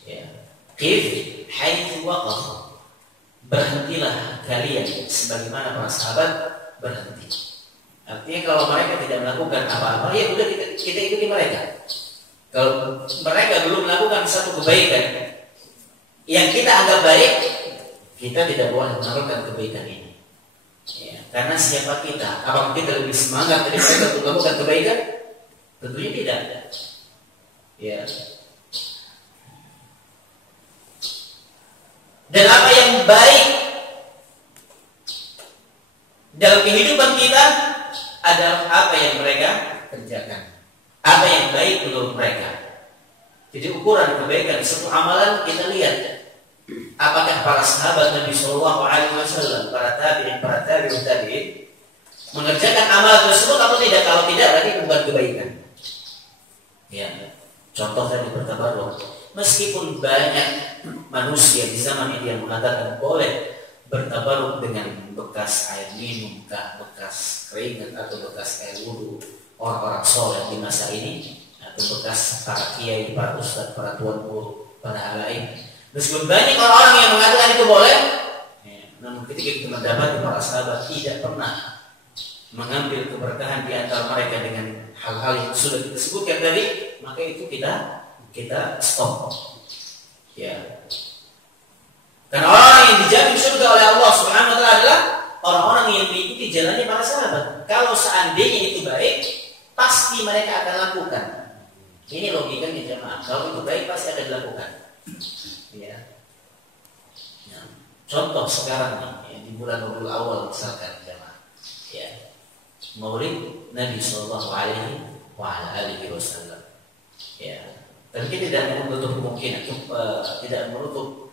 Ya. Qif haitsu waqafu. Berhentilah kalian sebagaimana para sahabat berhenti. Artinya kalau mereka tidak melakukan apa-apa, ya udah kita ikuti mereka. Kalau mereka belum melakukan satu kebaikan yang kita anggap baik, kita tidak boleh melakukan kebaikan ini. Ya, karena siapa kita? Apakah kita lebih semangat dari mereka untuk melakukan kebaikan? Tentunya tidak. Ya. Dan apa yang baik dalam kehidupan kita adalah apa yang mereka kerjakan. Apa yang baik menurut mereka. Jadi ukuran kebaikan suatu amalan kita lihat. Apakah para sahabat Nabi Shallallahu Alaihi Wasallam, para tabi'in mengerjakan amal tersebut atau tidak? Kalau tidak, berarti bukan kebaikan. Ya, contoh tadi bertabaruk. Meskipun banyak manusia di zaman ini yang mengatakan boleh bertabaruk dengan bekas air minum, bekas keringat atau bekas air wudhu orang-orang soleh di masa ini, atau bekas para kiai, para ustadz, para tuan guru, para halaik. Meskipun banyak orang-orang yang mengatakan itu boleh, namun ketika kita mendapati para sahabat tidak pernah mengambil keberkahan di antara mereka dengan hal-hal yang sudah kita sebutkan tadi, maka itu kita stop. Ya. Karena orang yang dijamin surga oleh Allah Subhanahu wa taala adalah orang-orang yang mengikuti jalannya para sahabat. Kalau seandainya itu baik, pasti mereka akan lakukan. Ini logikanya jemaah. Kalau itu baik pasti akan dilakukan. Ya. Nah, contoh sekarang nih, ya, di bulan Rabiul Awal misalkan jemaah. Ya. Maulid Nabi Sallallahu Alaihi Wasallam. Ya. Tapi kita tidak menutup kemungkinan, tidak menutup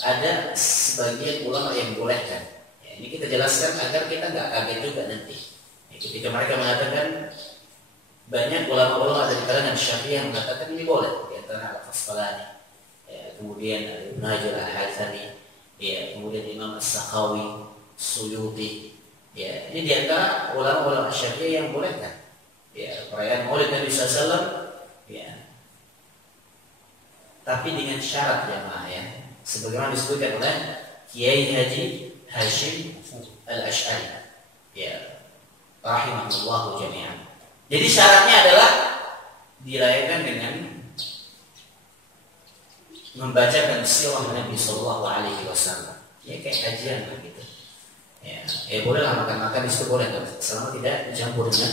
ada sebagian ulama yang bolehkan. Ya, ini kita jelaskan agar kita nggak kaget juga nanti. Ya, ketika mereka mengatakan, banyak ulama-ulama dari kalangan Syafi'iyah yang mengatakan ini boleh. Di antara Al-Fasqalani, ya, kemudian Ibnu Hajar Al-Haythami, ya, kemudian Imam As-Sakhawi, Suyuti. Ya, ini di antara ulama-ulama Syafi'iyah yang bolehkan. Ya, perayaan Maulid Nabi SAW. Ya. Tapi dengan syarat jemaah ya, sebagaimana disebutkan oleh Kiai Haji Hashim Al-Asy'ari, ya, rahimahullahu jami'an. Jadi syaratnya adalah dirayakan dengan membacakan sirah Nabi Sallallahu Alaihi Wasallam. Ya kayak kajian begitu. Ya, boleh lah makan-makan di situ boleh, selama tidak dicampur dengan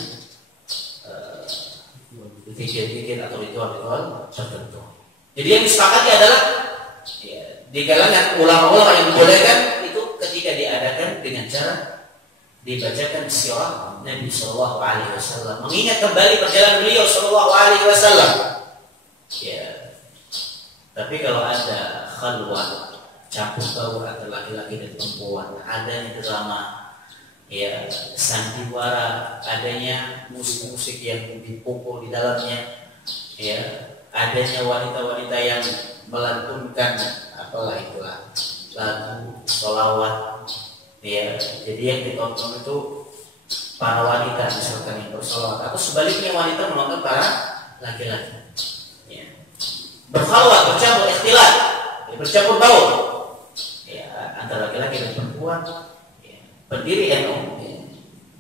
zikir-zikir atau ritual-ritual tertentu. Jadi yang disepakati adalah ya, di kalangan ulama-ulama yang dibolehkan itu ketika diadakan dengan cara dibacakan sirah Nabi Sallallahu Alaihi Wasallam, mengingat kembali perjalanan beliau Sallallahu Alaihi Wasallam. Ya. Tapi kalau ada khalwat, campur baur antara laki-laki dan perempuan, adanya drama, ya, sandiwara, adanya musik-musik yang dipukul di dalamnya, ya, adanya wanita-wanita yang melantunkan apalah itulah lagu sholawat, ya, jadi yang ditonton itu para wanita misalkan yang bersolawat, atau sebaliknya wanita menonton para laki-laki, ya. Berkhalwat, bercampur ikhtilat, ya, bercampur baur, ya, antara laki-laki dan perempuan. Pendiri NU,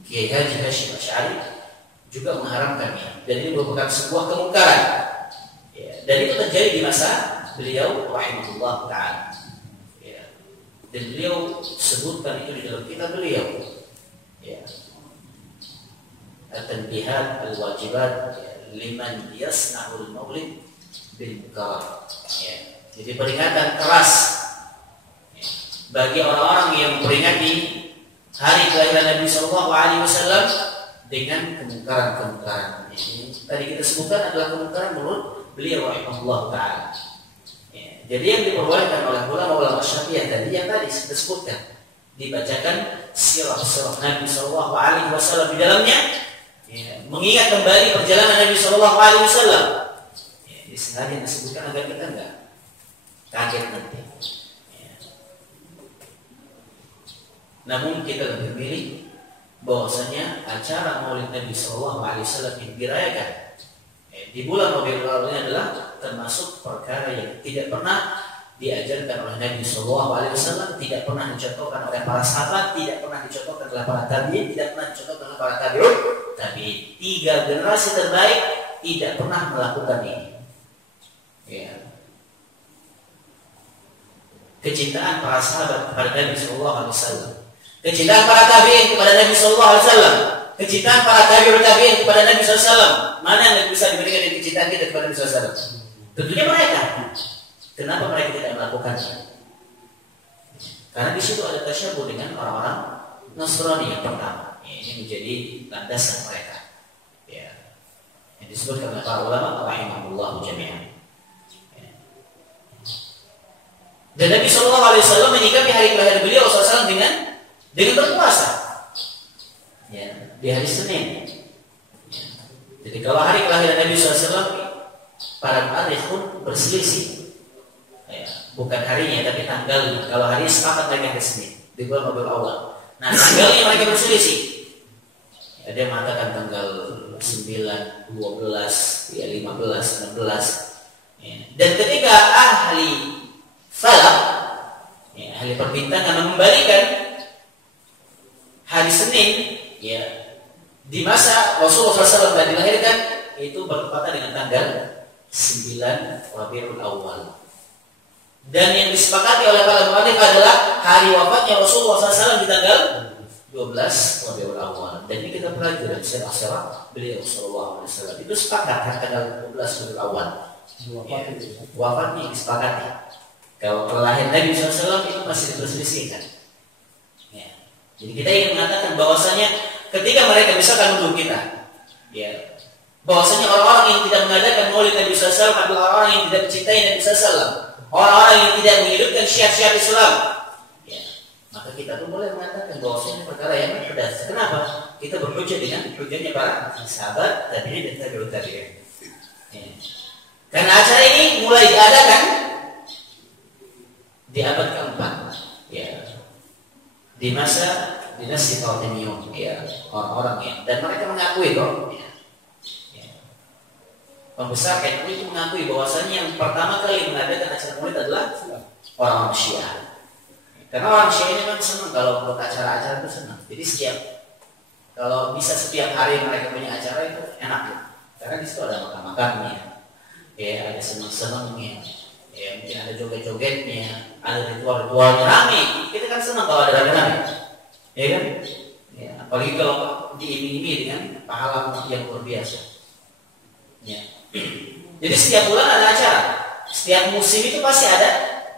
Kiai Haji Hashim Asy'ari juga mengharamkannya, dan ini merupakan sebuah kemungkaran. Ya, dan itu terjadi di masa beliau rahimahullah ta'ala. Ya, dan beliau sebutkan itu di dalam kitab beliau. Ya. At-tanbihat al-wajibat liman yasna'ul maulid bil munkar. Ya. Jadi peringatan keras ya, bagi orang-orang yang memperingati hari kelahiran Nabi Sallallahu Alaihi Wasallam dengan kemungkaran-kemungkaran. Ini tadi kita sebutkan adalah kemungkaran menurut beliau rahimahullah taala. Ya, jadi yang diperbolehkan oleh ulama-ulama Syafi'iyah tadi yang tadi kita sebutkan, dibacakan sirah-sirah Nabi Sallallahu Alaihi Wasallam di dalamnya, ya, mengingat kembali perjalanan Nabi Sallallahu Alaihi Wasallam. Ya, disengaja disebutkan agar kita enggak kaget nanti. Namun kita lebih memilih bahwasanya acara Maulid Nabi Sallallahu Alaihi Wasallam yang dirayakan di bulan Rabiul Awal ini adalah termasuk perkara yang tidak pernah diajarkan oleh Nabi SAW, tidak pernah dicontohkan oleh para sahabat, tidak pernah dicontohkan oleh para tabi'in, tidak pernah dicontohkan oleh para tabi'un. Tapi 3 generasi terbaik tidak pernah melakukan ini. Ya. Kecintaan para sahabat kepada Nabi SAW, kecintaan para tabi'in kepada Nabi SAW, kecintaan para tabi'in kepada Nabi SAW. Mana yang bisa diberikan dengan kecintaan kita kepada Nabi SAW? Tentunya mereka. Kenapa mereka tidak melakukannya? Karena di situ ada tasyabuh dengan orang-orang Nasrani yang pertama. Ini menjadi landasan mereka. Ya. Yang disebutkan oleh para ulama rahimahullah jami'an. Ya. Dan Nabi SAW menyikapi hari kelahiran beliau SAW dengan berpuasa. Ya, di hari Senin. Ya. Jadi kalau hari kelahiran Nabi SAW, para mu'arrikhun berselisih. Ya, bukan harinya tapi tanggalnya. Kalau hari sepakat mereka hari Senin di bulan Rabiul Awal. Nah, tanggalnya mereka berselisih. Ada yang mengatakan tanggal 9, 12, ya 15, 16. Ya. Dan ketika ahli falak, ya, ahli perbintangan mengembalikan hari Senin, ya, di masa Rasulullah SAW telah dilahirkan, itu bertepatan dengan tanggal 9 Rabiul Awal. Dan yang disepakati oleh para mu'arrikh adalah hari wafatnya Rasulullah SAW di tanggal 12 Rabiul Awal. Dan ini kita pelajari dari sirah beliau Sallallahu Alaihi Wasallam. Itu sepakat hari tanggal 12 Rabiul Awal. Ya, wafatnya disepakati. Kalau kelahiran Nabi SAW itu masih diperselisihkan. Ya. Jadi kita ingin mengatakan bahwasanya ketika mereka misalkan menuduh kita, ya, bahwasanya orang-orang yang tidak mengadakan maulid Nabi SAW adalah orang yang tidak mencintai Nabi SAW, orang-orang yang tidak menghidupkan syiar-syiar Islam, ya, maka kita pun boleh mengatakan bahwasanya perkara yang muhdatsah. Kenapa? Kita berhujjah dengan hujjahnya para sahabat, tabi'in dan tabi'ut tabi'in. Ya. Karena acara ini mulai diadakan di abad keempat, ya, di masa dinasti Fatimiyun, ya, orang-orang yang, dan mereka mengakui kok, ya, pembesar NU itu mengakui bahwasanya yang pertama kali mengadakan acara maulid adalah orang Syiah. Karena orang Syiah ini kan senang kalau buat acara-acara itu senang. Jadi kalau bisa setiap hari mereka punya acara itu enak ya. Karena di situ ada makan-makannya, ya, ada senang-senangnya, ya, mungkin ada joget-jogetnya, ada ritual-ritualnya, rame. Kita kan senang kalau ada rame-rame, ya kan? Ya, apalagi kalau diiming-imingi dengan pahala yang luar biasa. Ya. Jadi setiap bulan ada acara, setiap musim itu pasti ada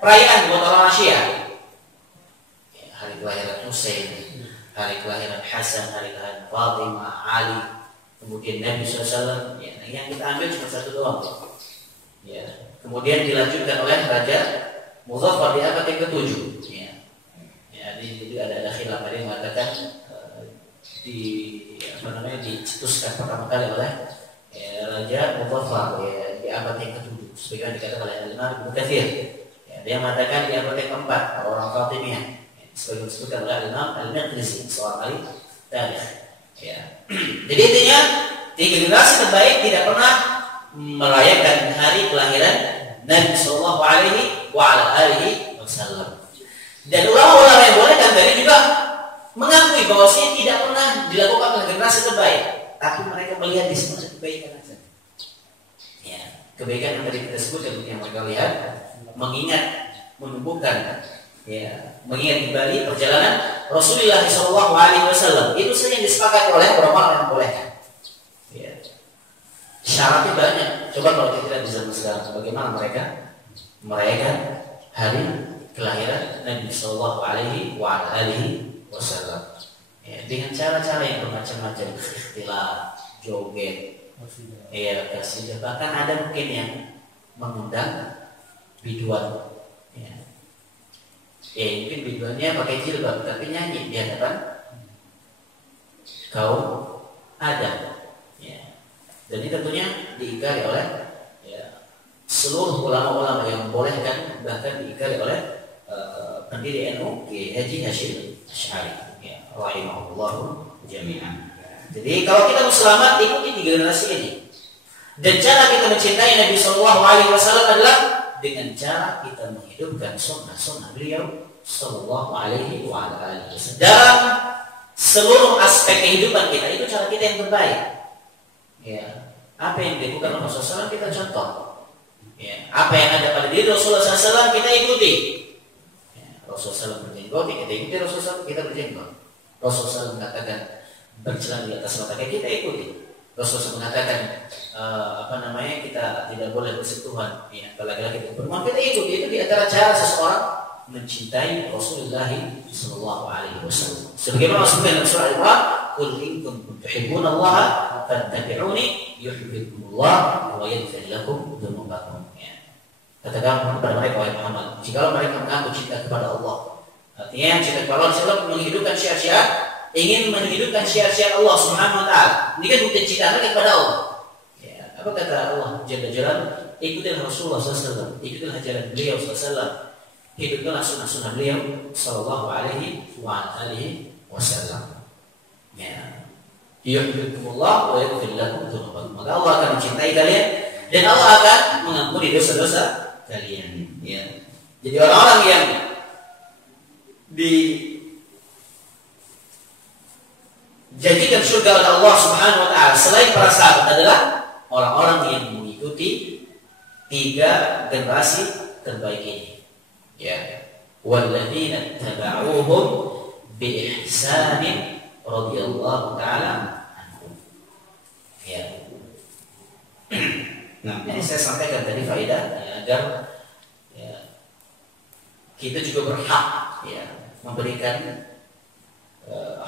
perayaan buat orang Syiah. Ya, hari kelahiran Husain, hari kelahiran Hasan, hari kelahiran Fatimah, Ali, kemudian Nabi SAW. Ya, yang kita ambil cuma satu doang. Ya, kemudian dilanjutkan oleh Raja Muzaffar di abad yang ke-7. Ya, ya, jadi ada khilaf, ada yang mengatakan dicetuskan pertama kali oleh Raja Muzaffar, ya, di abad yang ke-7, sebagaimana dikatakan oleh Al-Imam Ibnu Katsir. Ya, dia mengatakan di abad yang ke-4 orang Fatimiyah, ya, sebagaimana disebutkan oleh Al-Imam Al-Maqdisi, seorang ahli tarikh. Ya. Jadi intinya 3 generasi terbaik tidak pernah merayakan hari kelahiran Nabi Sallallahu Alaihi Wasallam. Dan ulama-ulama yang boleh kan tadi juga mengakui bahwasanya tidak pernah dilakukan oleh generasi terbaik, tapi mereka melihat di semua kebaikan saja. Ya, kebaikan yang tadi kita sebutkan yang mereka lihat, mengingat, menumbuhkan, ya, mengingat kembali perjalanan Rasulullah SAW. Itu saja yang disepakati oleh orang-orang yang bolehkan. Ya. Syaratnya banyak. Coba kalau kita lihat di zaman sekarang, bagaimana mereka merayakan hari kelahiran Nabi Sallallahu Alaihi Wasallam. Ya, dengan cara-cara yang bermacam-macam, istilah, joget, ya, kasih, bahkan ada mungkin yang mengundang biduan, ya, mungkin biduannya pakai jilbab tapi nyanyi di hadapan kaum Adam, ya. Dan ini tentunya diingkari oleh, ya, seluruh ulama-ulama yang membolehkan, bahkan diingkari oleh pendiri NU, Haji Hasyim Asy'ari, ya, rahimahullah jami'an. Jadi kalau kita mau selamat, ikuti 3 generasi ini. Dan cara kita mencintai Nabi Shallallahu Alaihi Wasallam adalah dengan cara kita menghidupkan sunnah-sunnah beliau Shallallahu Alaihi Wasallam. Dalam seluruh aspek kehidupan kita itu cara kita yang terbaik. Ya, apa yang dilakukan Rasulullah SAW kita contoh. Ya, apa yang ada pada diri Rasulullah SAW kita ikuti. Ya, Rasulullah SAW berjenggot, kita ikuti Rasulullah SAW, kita berjenggot. Rasulullah SAW mengatakan berjalan di atas mata kaki, kita ikuti. Rasulullah SAW mengatakan kita tidak boleh bersentuhan. Ya, kalau laki-laki itu bermain, kita ikuti. Itu di antara cara seseorang mencintai Rasulullah Sallallahu Alaihi Wasallam. Sebagaimana Rasulullah dalam surah Al-Imran, "Qul in kuntum tuhibbunallaha fattabi'uni yuhibbukumullah wa yaghfir lakum dzunubakum." Katakan kepada mereka, wahai Muhammad, jika mereka mengaku cinta kepada Allah, artinya cinta kepada Allah adalah menghidupkan syiar-syiar, ingin menghidupkan syiar-syiar Allah Subhanahu Wa Taala. Ini kan bukti cinta mereka kepada Allah. Ya, apa kata Allah Jalla Jalaluhu? Ikutilah Rasulullah SAW, ikutilah jalan beliau SAW, hidupkanlah sunnah-sunnah beliau Sallallahu Alaihi Wasallam. Ya, yuhibbukumullah wa yaghfir lakum dzunubakum. Maka Allah akan mencintai kalian dan Allah akan mengampuni dosa-dosa kalian. Ya. Jadi orang-orang yang dijadikan surga oleh Allah Subhanahu Wa Taala selain para sahabat adalah orang-orang yang mengikuti 3 generasi terbaik ini. Ya, walladzina tabauhum bi ihsanin radhiyallahu taala anhum. Ya. Nah, jadi saya sampaikan tadi faedah ya, agar ya, kita juga berhak ya memberikan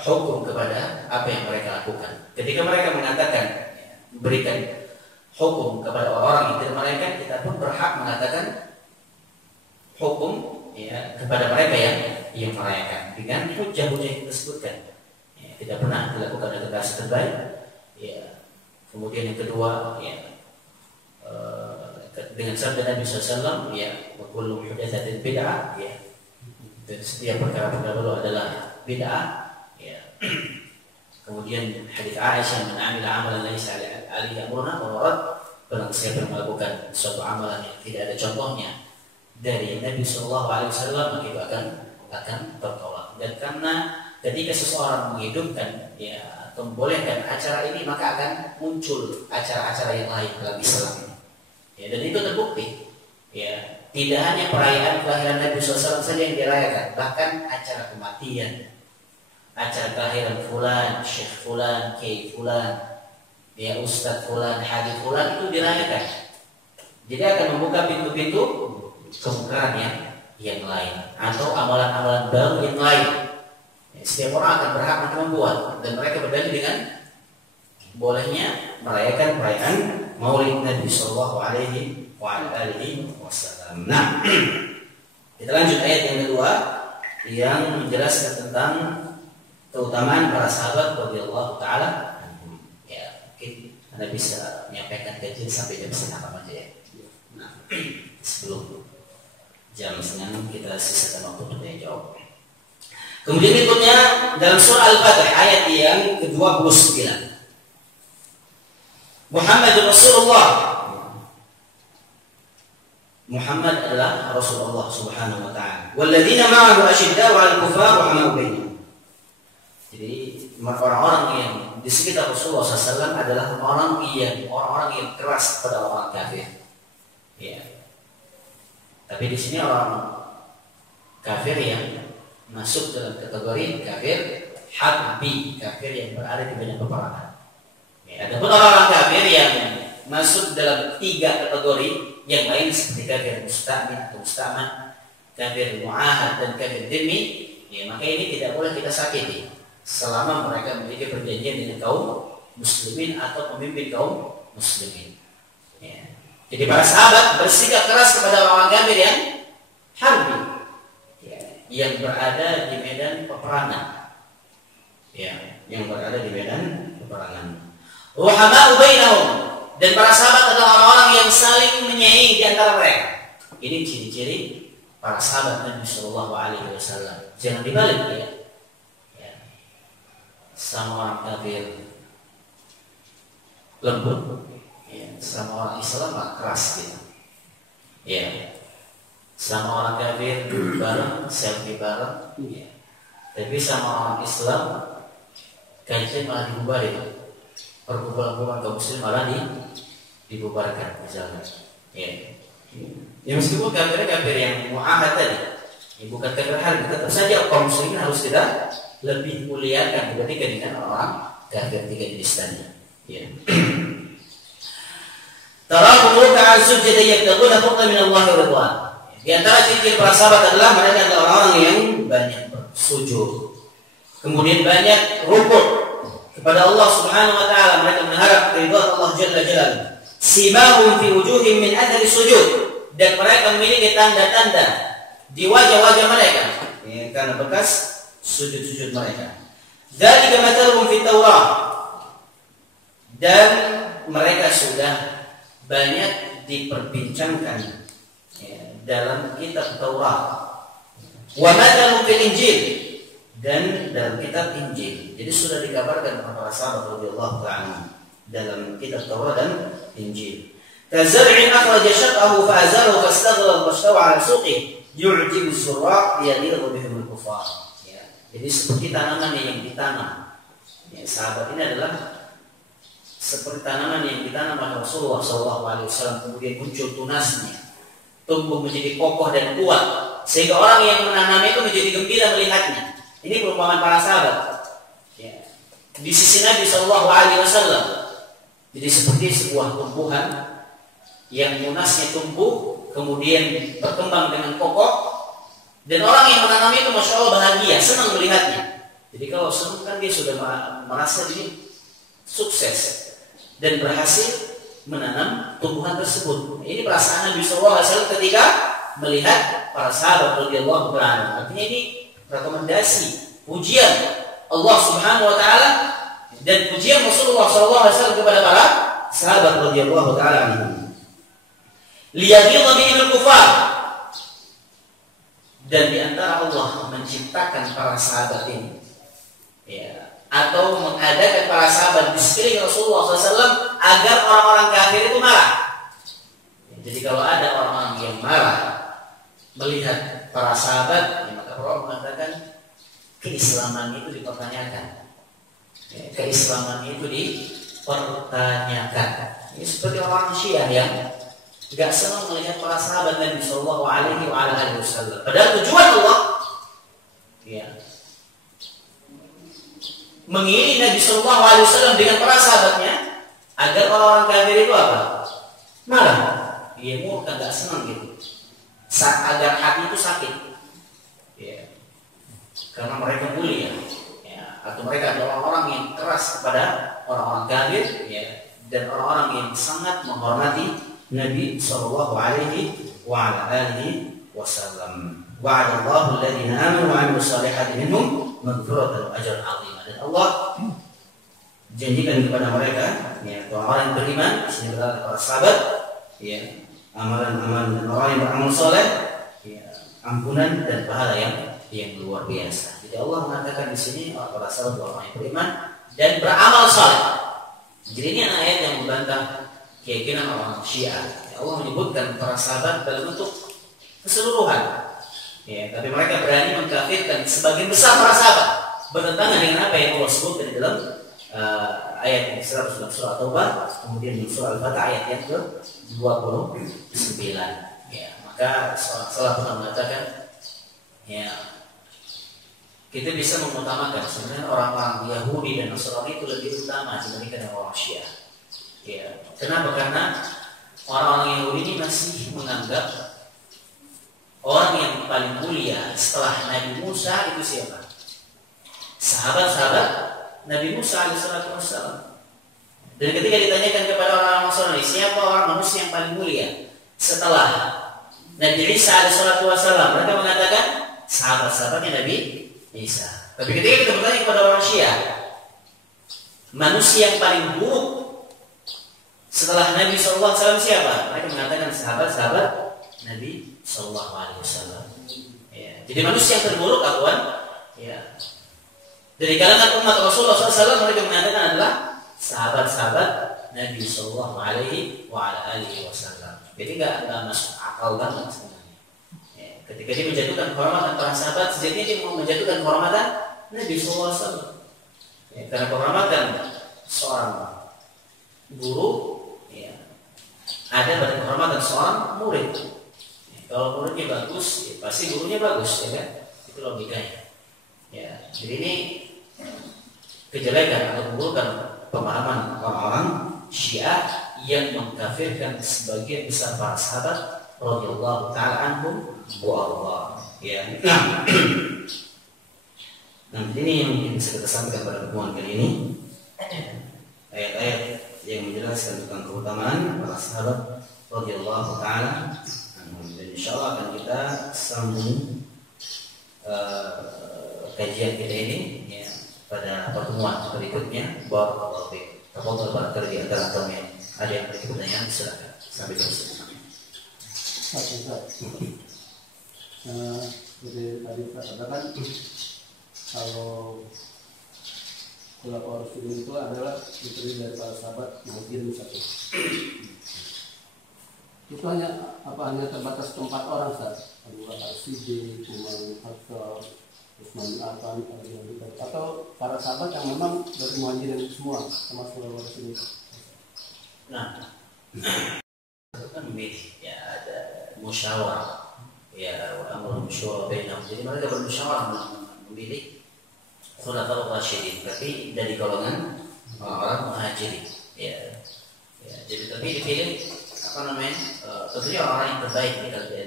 hukum kepada apa yang mereka lakukan. Ketika mereka mengatakan ya, memberikan hukum kepada orang-orang yang tidak merayakan, kita pun berhak mengatakan hukum ya kepada mereka yang merayakan dengan hujah-hujah yang kita sebutkan. Ya, tidak pernah dilakukan generasi terbaik. Ya. Kemudian yang kedua ya dengan sabda Nabi SAW ya wa kullu muhdatsatin bid'ah ya, dan setiap perkara-perkara baru adalah bid'ah ya. Kemudian hadis Aisyah, man amila amalan laisa alaihi amruna wa rad, barang siapa yang melakukan suatu amalan yang tidak ada contohnya dari Nabi SAW, maka itu akan tertolak. Dan karena ketika seseorang menghidupkan ya atau membolehkan acara ini, maka akan muncul acara-acara yang lain dalam Islam. Ya, dan itu terbukti. Ya, tidak hanya perayaan kelahiran Nabi SAW saja yang dirayakan, bahkan acara kematian, acara kelahiran fulan, syekh fulan, kiai fulan, ya ustadz fulan, hadis fulan itu dirayakan. Jadi akan membuka pintu-pintu kemungkaran yang lain atau amalan-amalan baru yang lain. Ya, setiap orang akan berhak untuk membuat, dan mereka berdalil dengan bolehnya merayakan perayaan Maulid Nabi Sallallahu Alaihi Wasallam. Nah, kita lanjut ayat yang kedua yang menjelaskan tentang keutamaan para sahabat radhiyallahu taala. Ya, mungkin Anda bisa menyampaikan kajian sampai jam 5 aja ya. Nah, sebelum jam 6 kita sisakan waktu bertanya jawab. Kemudian berikutnya dalam surah Al-Fatih ayat yang ke-29. Muhammad Rasulullah. Muhammad adalah Rasulullah Subhanahu wa taala. Walladzina ma'ahu asyidda'u 'alal kuffar rahamau bainahum. Jadi orang-orang yang di sekitar Rasulullah SAW adalah orang-orang yang keras pada orang kafir. Ya. Tapi di sini orang kafir yang masuk dalam kategori kafir harbi, kafir yang berada di medan peperangan. Ya, ada pun orang-orang kafir yang masuk dalam 3 kategori yang lain seperti kafir musta'min atau musta'man, kafir mu'ahad dan kafir dhimmi. Ya, maka ini tidak boleh kita sakiti selama mereka memiliki perjanjian dengan kaum muslimin atau pemimpin kaum muslimin. Ya. Jadi para sahabat bersikap keras kepada orang kafir yang harbi, ya, yang berada di medan peperangan. Ya, yang berada di medan peperangan. Rahamau bainahum, dan para sahabat adalah orang-orang yang saling menyayangi di antara mereka. Ini ciri-ciri para sahabat Nabi Sallallahu Alaihi Wasallam. Jangan dibalik ya. Sama orang kafir lembut, ya. sama orang Islam mah keras gitu. Ya. Sama orang kafir bareng, selfie bareng. Ya. Tapi sama orang Islam kajian malah dibubarin. Perkumpulan kaum muslim malah dibubarkan misalnya. Ya. Ya meskipun kafir yang muahad tadi, ya, bukan kafir harbi, tetap saja kaum muslimin harus kita lebih muliakan dibandingkan dengan orang kafir tiga jenis tadi. Ya. Tarahu ka'an sujud yabtaquna fadlan min Allah wa ridwan. Di antara ciri para sahabat adalah mereka adalah orang yang banyak bersujud, kemudian banyak rukuk kepada Allah Subhanahu wa taala. Mereka mengharap ridha Allah Jalla Jalaluhu. Simahum fi wujuhihim min athari sujud, dan mereka memiliki tanda-tanda di wajah-wajah mereka ya, karena bekas sujud-sujud mereka. Dzalika mathaluhum fit Taurah, dan mereka sudah banyak diperbincangkan ya, dalam kitab Taurat. Wa mathaluhum fil Injil, dan dalam kitab Injil. Jadi sudah dikabarkan kepada para sahabat radhiyallahu ta'ala dalam kitab Taurat dan Injil. Kazar'in akhraja syaqahu fa'azalahu fastaghlal wastawa 'ala suqi yu'jibu az-zurra' yadhiru bihim al-kuffar. Ya. Jadi seperti tanaman yang ditanam. Ya, sahabat ini adalah seperti tanaman yang ditanam oleh Rasulullah SAW, kemudian muncul tunasnya, tumbuh menjadi kokoh dan kuat, sehingga orang yang menanamnya itu menjadi gembira melihatnya. Ini perumpamaan para sahabat. Ya. Di sisi Nabi SAW. Jadi seperti sebuah tumbuhan yang tunasnya tumbuh, kemudian berkembang dengan kokoh, dan orang yang menanam itu masya Allah bahagia, senang melihatnya. Jadi kalau senang kan dia sudah merasa diri sukses dan berhasil menanam tumbuhan tersebut. Ini perasaan Nabi SAW ketika melihat para sahabat radhiyallahu anhum. Artinya ini rekomendasi, pujian Allah Subhanahu wa taala dan pujian Rasulullah SAW kepada para sahabat radhiyallahu taala anhum. Liyadhillu bihimul kufar, dan di antara Allah menciptakan para sahabat ini ya, atau mengadakan para sahabat di sekeliling Rasulullah SAW agar orang-orang kafir itu marah. Jadi kalau ada orang-orang yang marah melihat para sahabat, ya, maka Allah mengatakan keislaman itu dipertanyakan. Ya, keislaman itu dipertanyakan. Ini seperti orang Syiah yang tidak senang melihat para sahabat Nabi Sallallahu Alaihi Wasallam. Padahal tujuan Allah, ya, mengiringi Nabi Sallallahu Alaihi Wasallam dengan para sahabatnya agar orang-orang kafir itu apa? Marah, dia murka, nggak senang gitu. Agar hati itu sakit, ya, karena mereka mulia. Atau mereka adalah orang yang keras kepada orang-orang kafir, ya, dan orang-orang yang sangat menghormati Nabi Sallallahu Alaihi Wasallam. Wa'adallahu alladhina amanu wa 'amilus salihati minhum maghfiratan wa ajran 'azima. Dan Allah janjikan kepada mereka, ya, orang-orang yang beriman, sini berada para sahabat, ya, amalan-amalan dan orang yang beramal saleh, ya, ampunan dan pahala yang luar biasa. Jadi Allah mengatakan di sini para sahabat orang yang beriman dan beramal saleh. Jadi ini ayat yang membantah keyakinan orang Syiah. Allah menyebutkan para sahabat dalam bentuk keseluruhan. Ya, tapi mereka berani mengkafirkan sebagian besar para sahabat, bertentangan dengan apa yang Allah sebutkan di dalam ayat yang 100 surah Taubah, kemudian di surah Al-Fatah ayat yang ke-29. Ya, maka salah pernah mengatakan, ya, kita bisa mengutamakan sebenarnya orang-orang Yahudi dan Nasrani itu lebih utama dibandingkan orang Syiah. Ya, kenapa? Karena orang-orang Yahudi ini masih menganggap orang yang paling mulia setelah Nabi Musa itu siapa? Sahabat-sahabat Nabi Musa alaihissalam. Dan ketika ditanyakan kepada orang Nasrani, siapa orang manusia yang paling mulia setelah Nabi Isa alaihissalam, mereka mengatakan sahabat-sahabatnya Nabi Isa. Tapi ketika kita bertanya kepada orang Syiah, manusia yang paling buruk setelah Nabi SAW siapa? Mereka mengatakan sahabat-sahabat Nabi SAW. Ya. Jadi manusia yang terburuk akuan, ya, dari kalangan umat Rasulullah SAW, mereka mengatakan adalah sahabat-sahabat Nabi Sallallahu Alaihi Wasallam. Jadi nggak masuk akal banget sebenarnya. Ya, ketika dia menjatuhkan kehormatan para sahabat, sejatinya dia mau menjatuhkan kehormatan Nabi Sallallahu Alaihi Wasallam. Ya, karena kehormatan seorang guru, ya, ada pada kehormatan seorang murid. Ya, kalau muridnya bagus, ya, pasti gurunya bagus, ya kan? Itu logikanya. Ya, jadi ini kejelekan atau keburukan pemahaman orang-orang Syiah yang mengkafirkan sebagian besar para sahabat radhiyallahu taala anhum wa Allah. Ya. Nah, ini yang mungkin bisa kita sampaikan pada pertemuan kali ini. Ayat-ayat yang menjelaskan tentang keutamaan para sahabat radhiyallahu taala anhum. Dan insyaallah akan kita sambung kajian kita ini ya, pada pertemuan berikutnya. Barakallahu fiik. Tafadhal barangkali di antara kalian ada yang memiliki pertanyaan, silakan. Sampai jumpa. Jadi tadi Pak katakan kalau khulafaur rasyidin itu adalah putri dari para sahabat Muhajirin satu. Itu hanya terbatas 4 orang saja. Abu Bakar Siddiq, Umar bin Khattab, Utsman bin Affan, atau para sahabat yang memang dari Muhajirin semua termasuk khulafaur rasyidin. Nah, itu kan memilih ya, ada musyawarah ya, amrun syura bainahum. Jadi mereka bermusyawarah memilih khulafaur rasyidin, tapi dari golongan orang Muhajirin ya. Ya, jadi tapi dipilih tentunya orang yang terbaik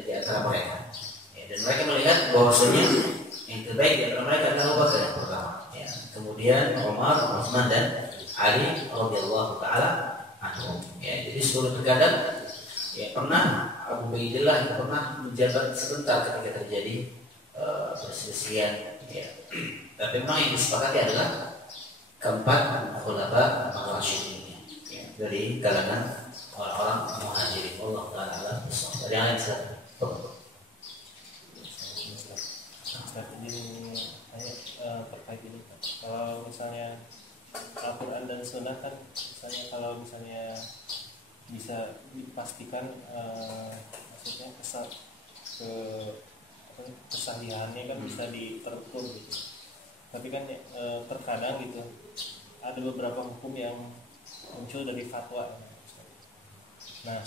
di antara mereka ya, dan mereka melihat bahwasanya yang terbaik di antara mereka adalah Abu Bakar yang pertama ya, kemudian Umar, Utsman dan Ali radhiyallahu taala anhum ya. Jadi seluruh terkadang ya pernah Abu Baidillah itu pernah menjabat sebentar ketika terjadi perselisihan ya. Tapi memang yang disepakati adalah keempat khulafa ar-rasyidin ya, dari kalangan orang-orang Muhajirin. Allah taala alam. Dari yang lain silakan. Ini terkait ini. Kalau misalnya Al-Quran dan Sunnah kan, kalau misalnya bisa dipastikan maksudnya kesahihannya kan bisa diterukur gitu. Tapi kan terkadang gitu ada beberapa hukum yang muncul dari fatwa. Nah,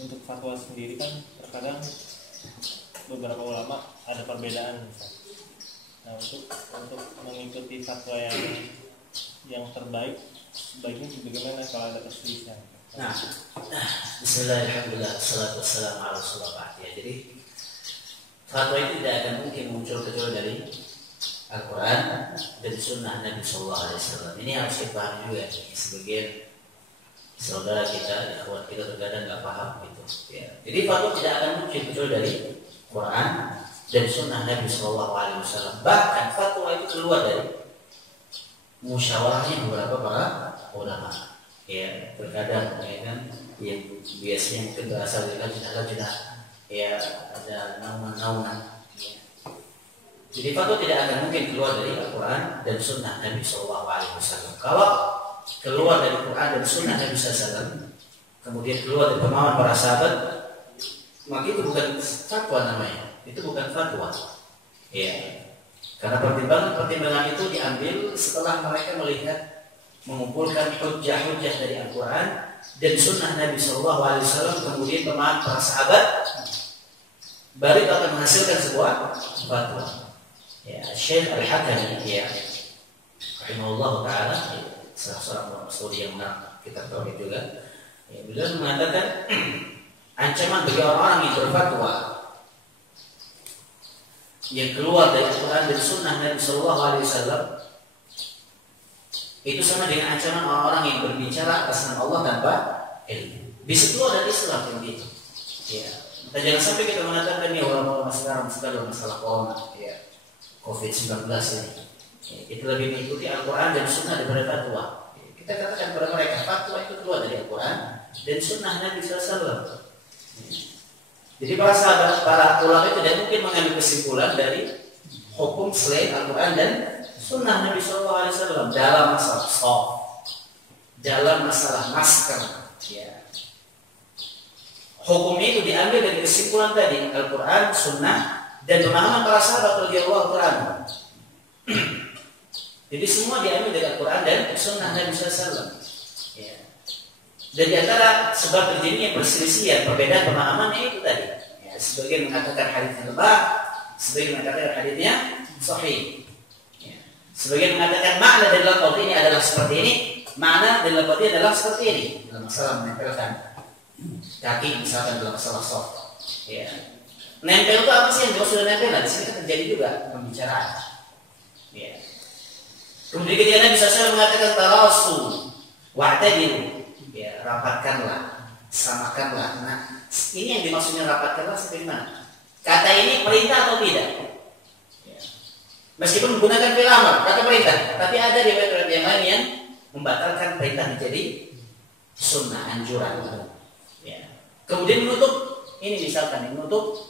untuk fatwa sendiri kan terkadang beberapa ulama ada perbedaan misalnya. Nah, untuk mengikuti fatwa yang terbaik sebaiknya bagaimana kalau ada perselisihan? Nah, bismillahirrahmanirrahim. Wassalatu wassalamu ala Rasulillah. Jadi fatwa itu tidak akan mungkin muncul kecuali dari Al-Quran dan Sunnah Nabi Sallallahu Alaihi Wasallam. Ini harus dipahami juga. Sebagian saudara kita, ikhwan kita terkadang nggak paham gitu. Ya. Jadi fatwa tidak akan muncul kecuali dari Quran dan Sunnah Nabi Sallallahu Alaihi Wasallam. Bahkan fatwa itu keluar dari musyawarahnya beberapa para ulama. Ya, terkadang ya kan, yang biasanya mungkin berasal dari lajnah, ya ada naungan. Ya. Jadi fatwa tidak akan mungkin keluar dari Al-Quran dan Sunnah Nabi Sallallahu Alaihi Wasallam. Kalau keluar dari Quran dan Sunnah Nabi SAW, kemudian keluar dari pemahaman para sahabat, maka itu bukan fatwa namanya, itu bukan fatwa. Ya, karena pertimbangan itu diambil setelah mereka melihat mengumpulkan hujjah-hujjah dari Al-Quran dan Sunnah Nabi SAW, kemudian pemahaman para sahabat, baru itu akan menghasilkan sebuah fatwa. Ya, Syekh Al-Hakami, ya, rahimahullah taala, salah seorang studi yang menang kitab tauhid juga, ya, beliau mengatakan ancaman bagi orang-orang yang berfatwa yang keluar dari Al-Quran dan Sunnah Nabi Sallallahu Alaihi Wasallam itu sama dengan ancaman orang-orang yang berbicara atas nama Allah tanpa ilmu. Bisa keluar dari Islam begitu. Ya, kita jangan sampai kita mengatakan ya ulama sekarang masalah corona, ya, COVID-19 ini. Itu lebih mengikuti Al-Quran dan Sunnah daripada fatwa. Kita katakan kepada mereka, fatwa itu keluar dari Al-Quran dan Sunnah Nabi SAW. Jadi para sahabat, para ulama itu tidak mungkin mengambil kesimpulan dari hukum selain Al-Quran dan Sunnah Nabi SAW dalam masalah sholat, dalam masalah masker, ya. Hukumnya itu diambil dari kesimpulan tadi Al-Quran, Sunnah, dan pemahaman para sahabat radhiyallahu anhum. Jadi semua diambil dari Al-Quran dan Sunnah Nabi SAW. Ya. Dan di antara sebab terjadinya perselisihan, perbedaan pemahamannya itu tadi. Ya, sebagian mengatakan hadisnya lemah, sebagian mengatakan hadisnya sahih. Ya. Sebagian mengatakan makna dari lafaz ini adalah seperti ini, makna dari lafaz ini adalah seperti ini. Dalam masalah menempelkan kaki misalkan dalam masalah soft. Ya. Nempel itu apa sih yang sudah nempel? Nah, di sini terjadi juga pembicaraan. Ya. Kemudian ketika Nabi SAW mengatakan tarasu wa'tadilu, ya, rapatkanlah, samakanlah. Nah, ini yang dimaksudnya rapatkanlah seperti mana? Kata ini perintah atau tidak? Ya. Meskipun menggunakan fi'il amr, kata perintah, tapi ada riwayat yang lain yang membatalkan perintah menjadi sunnah, anjuran. Ya. Kemudian menutup, ini misalkan menutup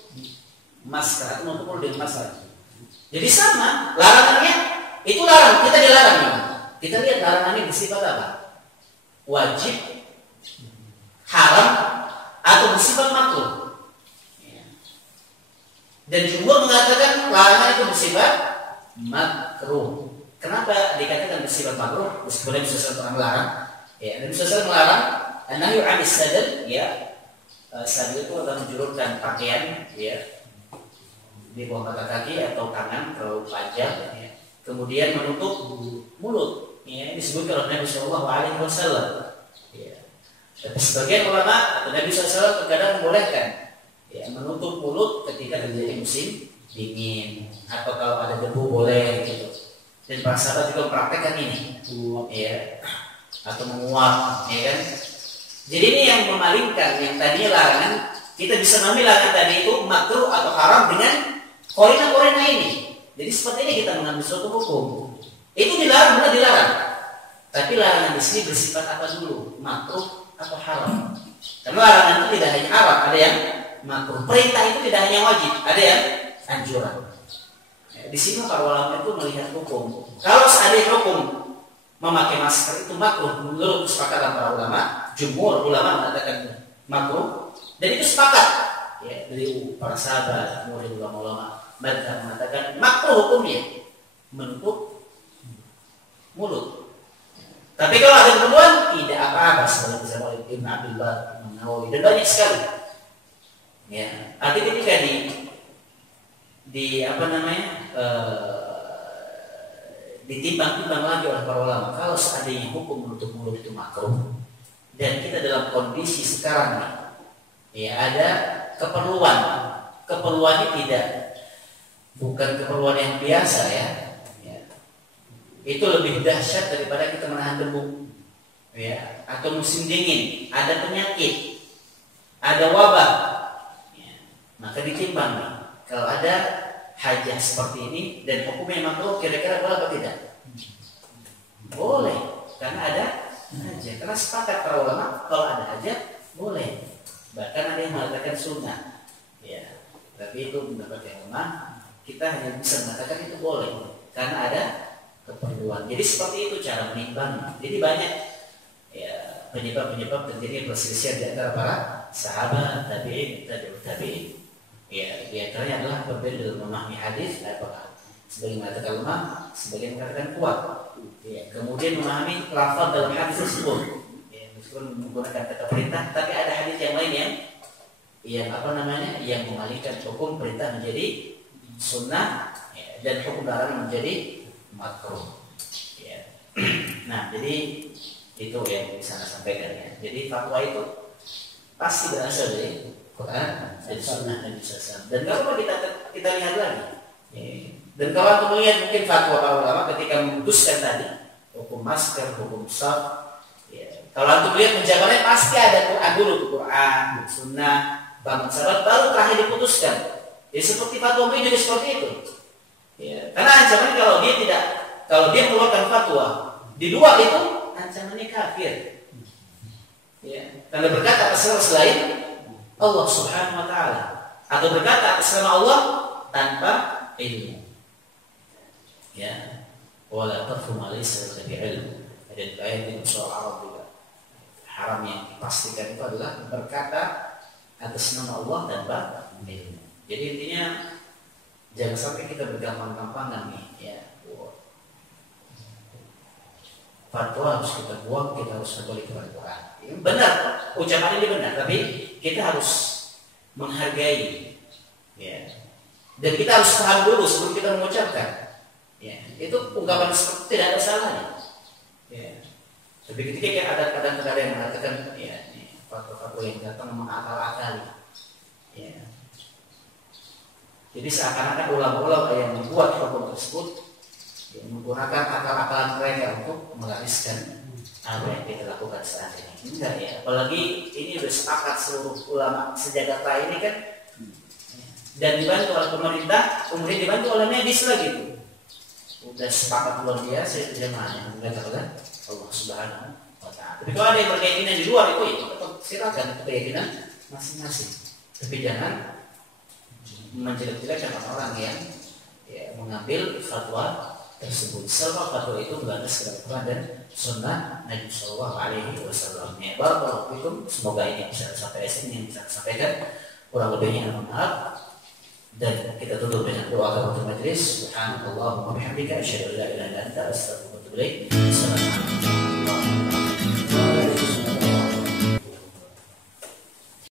masker, menutup mulut dengan masker. Jadi sama, larangannya itu larang, kita dilarang. Kita lihat larangannya bersifat apa? Wajib, haram, atau bersifat makruh. Dan jumhur mengatakan larangan itu bersifat makruh. Kenapa dikatakan bersifat makruh? Meskipun Nabi SAW pernah melarang. Ya, Nabi SAW melarang an-nahyu 'anis sadal, ya. Sadal itu adalah menjulurkan pakaian, ya, di bawah mata kaki atau tangan terlalu panjang, ya. Kemudian menutup mulut, ya, disebutkan oleh Nabi SAW. Ya. Tapi sebagian ulama atau Nabi SAW terkadang membolehkan, ya, menutup mulut ketika terjadi musim dingin atau kalau ada debu boleh gitu. Dan para sahabat juga mempraktekkan ini, ya, atau menguap, ya kan. Jadi ini yang memalingkan, yang tadinya larangan, kita bisa mengambil larangan tadi itu makruh atau haram dengan korina-korina ini. Jadi seperti ini kita mengambil suatu hukum. Itu dilarang, benar dilarang. Tapi larangan di sini bersifat apa dulu? Makruh atau haram? Karena larangan itu tidak hanya haram, ada yang makruh. Perintah itu tidak hanya wajib, ada yang anjuran. Di sini para ulama itu melihat hukum. Kalau seandainya hukum memakai masker itu makruh, menurut kesepakatan para ulama, jumhur ulama mengatakan makruh, dan itu sepakat, ya, dari para sahabat, kemudian ulama-ulama mereka mengatakan makruh hukumnya menutup mulut. Tapi kalau ada keperluan tidak apa-apa, seperti disebut Ibn Abdullah, Imam Nawawi, dan banyak sekali. Ya, artinya ketika di apa namanya, ditimbang-timbang lagi oleh para ulama, kalau seandainya hukum menutup mulut itu makruh, dan kita dalam kondisi sekarang nih, ya, ada keperluannya bukan keperluan yang biasa, ya, itu lebih dahsyat daripada kita menahan debu, ya, atau musim dingin, ada penyakit, ada wabah, ya, maka ditimbang nih, kalau ada hajah seperti ini dan hukumnya makruh, kira-kira boleh atau tidak? Boleh, karena ada hajah. Karena sepakat para ulama kalau ada hajah boleh. Bahkan ada yang mengatakan sunnah, ya. Tapi itu pendapat yang lemah. Kita hanya bisa mengatakan itu boleh karena ada keperluan. Jadi seperti itu cara menimbang. Jadi banyak, ya, penyebab terjadi perselisihan di antara para sahabat, tabi'in. Ya, di antaranya adalah berbeda dalam memahami hadis, apakah sebagian mengatakan lemah, sebagian mengatakan kuat. Ya, kemudian memahami lafaz dalam hadis tersebut. Ya, meskipun menggunakan kata perintah, tapi ada hadis yang lain yang yang mengalihkan hukum perintah menjadi sunnah, ya, dan hukum larangan menjadi makruh. Ya. Nah, jadi itu yang bisa saya sampaikan, ya. Jadi fatwa itu pasti berasal dari Quran dan Sunnah Nabi SAW. Dan kalau kita lihat lagi, ya. Dan kalau kita melihat mungkin fatwa para ulama ketika memutuskan tadi hukum masker, hukum saf, ya. Kalau antum lihat penjabarannya pasti ada Quran dulu, Quran, Sunnah, bangun sahabat, baru terakhir diputuskan. Ya, seperti fatwa ini juga seperti itu. Ya. Karena ancamannya kalau dia mengeluarkan fatwa di luar itu, ancamannya kafir. Ya. Karena berkata atas nama selain Allah Subhanahu Wa Taala, atau berkata atas nama Allah tanpa ilmu. Ya, wala taqfu ma laysa laka bi'ilm. dan ayat di surah Al juga. Haram yang dipastikan itu adalah berkata atas nama Allah dan batil. Jadi intinya jangan sampai kita bergampang-gampangan nih ya. Fatwa harus kita buang, kita harus kembali kepada Quran. Benar, ucapan ini benar, tapi kita harus menghargai, ya. Dan kita harus paham dulu sebelum kita mengucapkan. Ya, itu ungkapan seperti tidak ada salahnya. Ya. Tapi ketika ada yang mengatakan, ya, fatwa-fatwa yang datang mengakal-akali. Ya. Jadi seakan-akan ulama-ulama yang membuat hukum tersebut yang menggunakan akal-akalan mereka untuk melariskan apa yang kita lakukan saat ini. Enggak ya, apalagi ini sudah sepakat seluruh ulama sejagat ini kan, dan dibantu oleh pemerintah, kemudian dibantu oleh medis lagi itu. Udah sepakat luar biasa itu jemaah yang mengatakan Allah Subhanahu wa Ta'ala. Tapi kalau ada yang berkeyakinan di luar itu, ya tetap silakan keyakinan masing-masing. Tapi jangan menjelek-jelekan orang yang ya, mengambil fatwa tersebut. Sebab fatwa itu berlandas kepada Quran dan Sunnah Nabi Sallallahu Alaihi Wasallam. Ya, barakallahu. Semoga ini bisa sampai sini yang bisa disampaikan. Kurang lebihnya mohon maaf. Dan kita tutup dengan doa kepada majelis. Subhanallah wa bihamdika asyhadu an la ilaha illa anta astaghfiruka wa atubu ilaik. Assalamualaikum.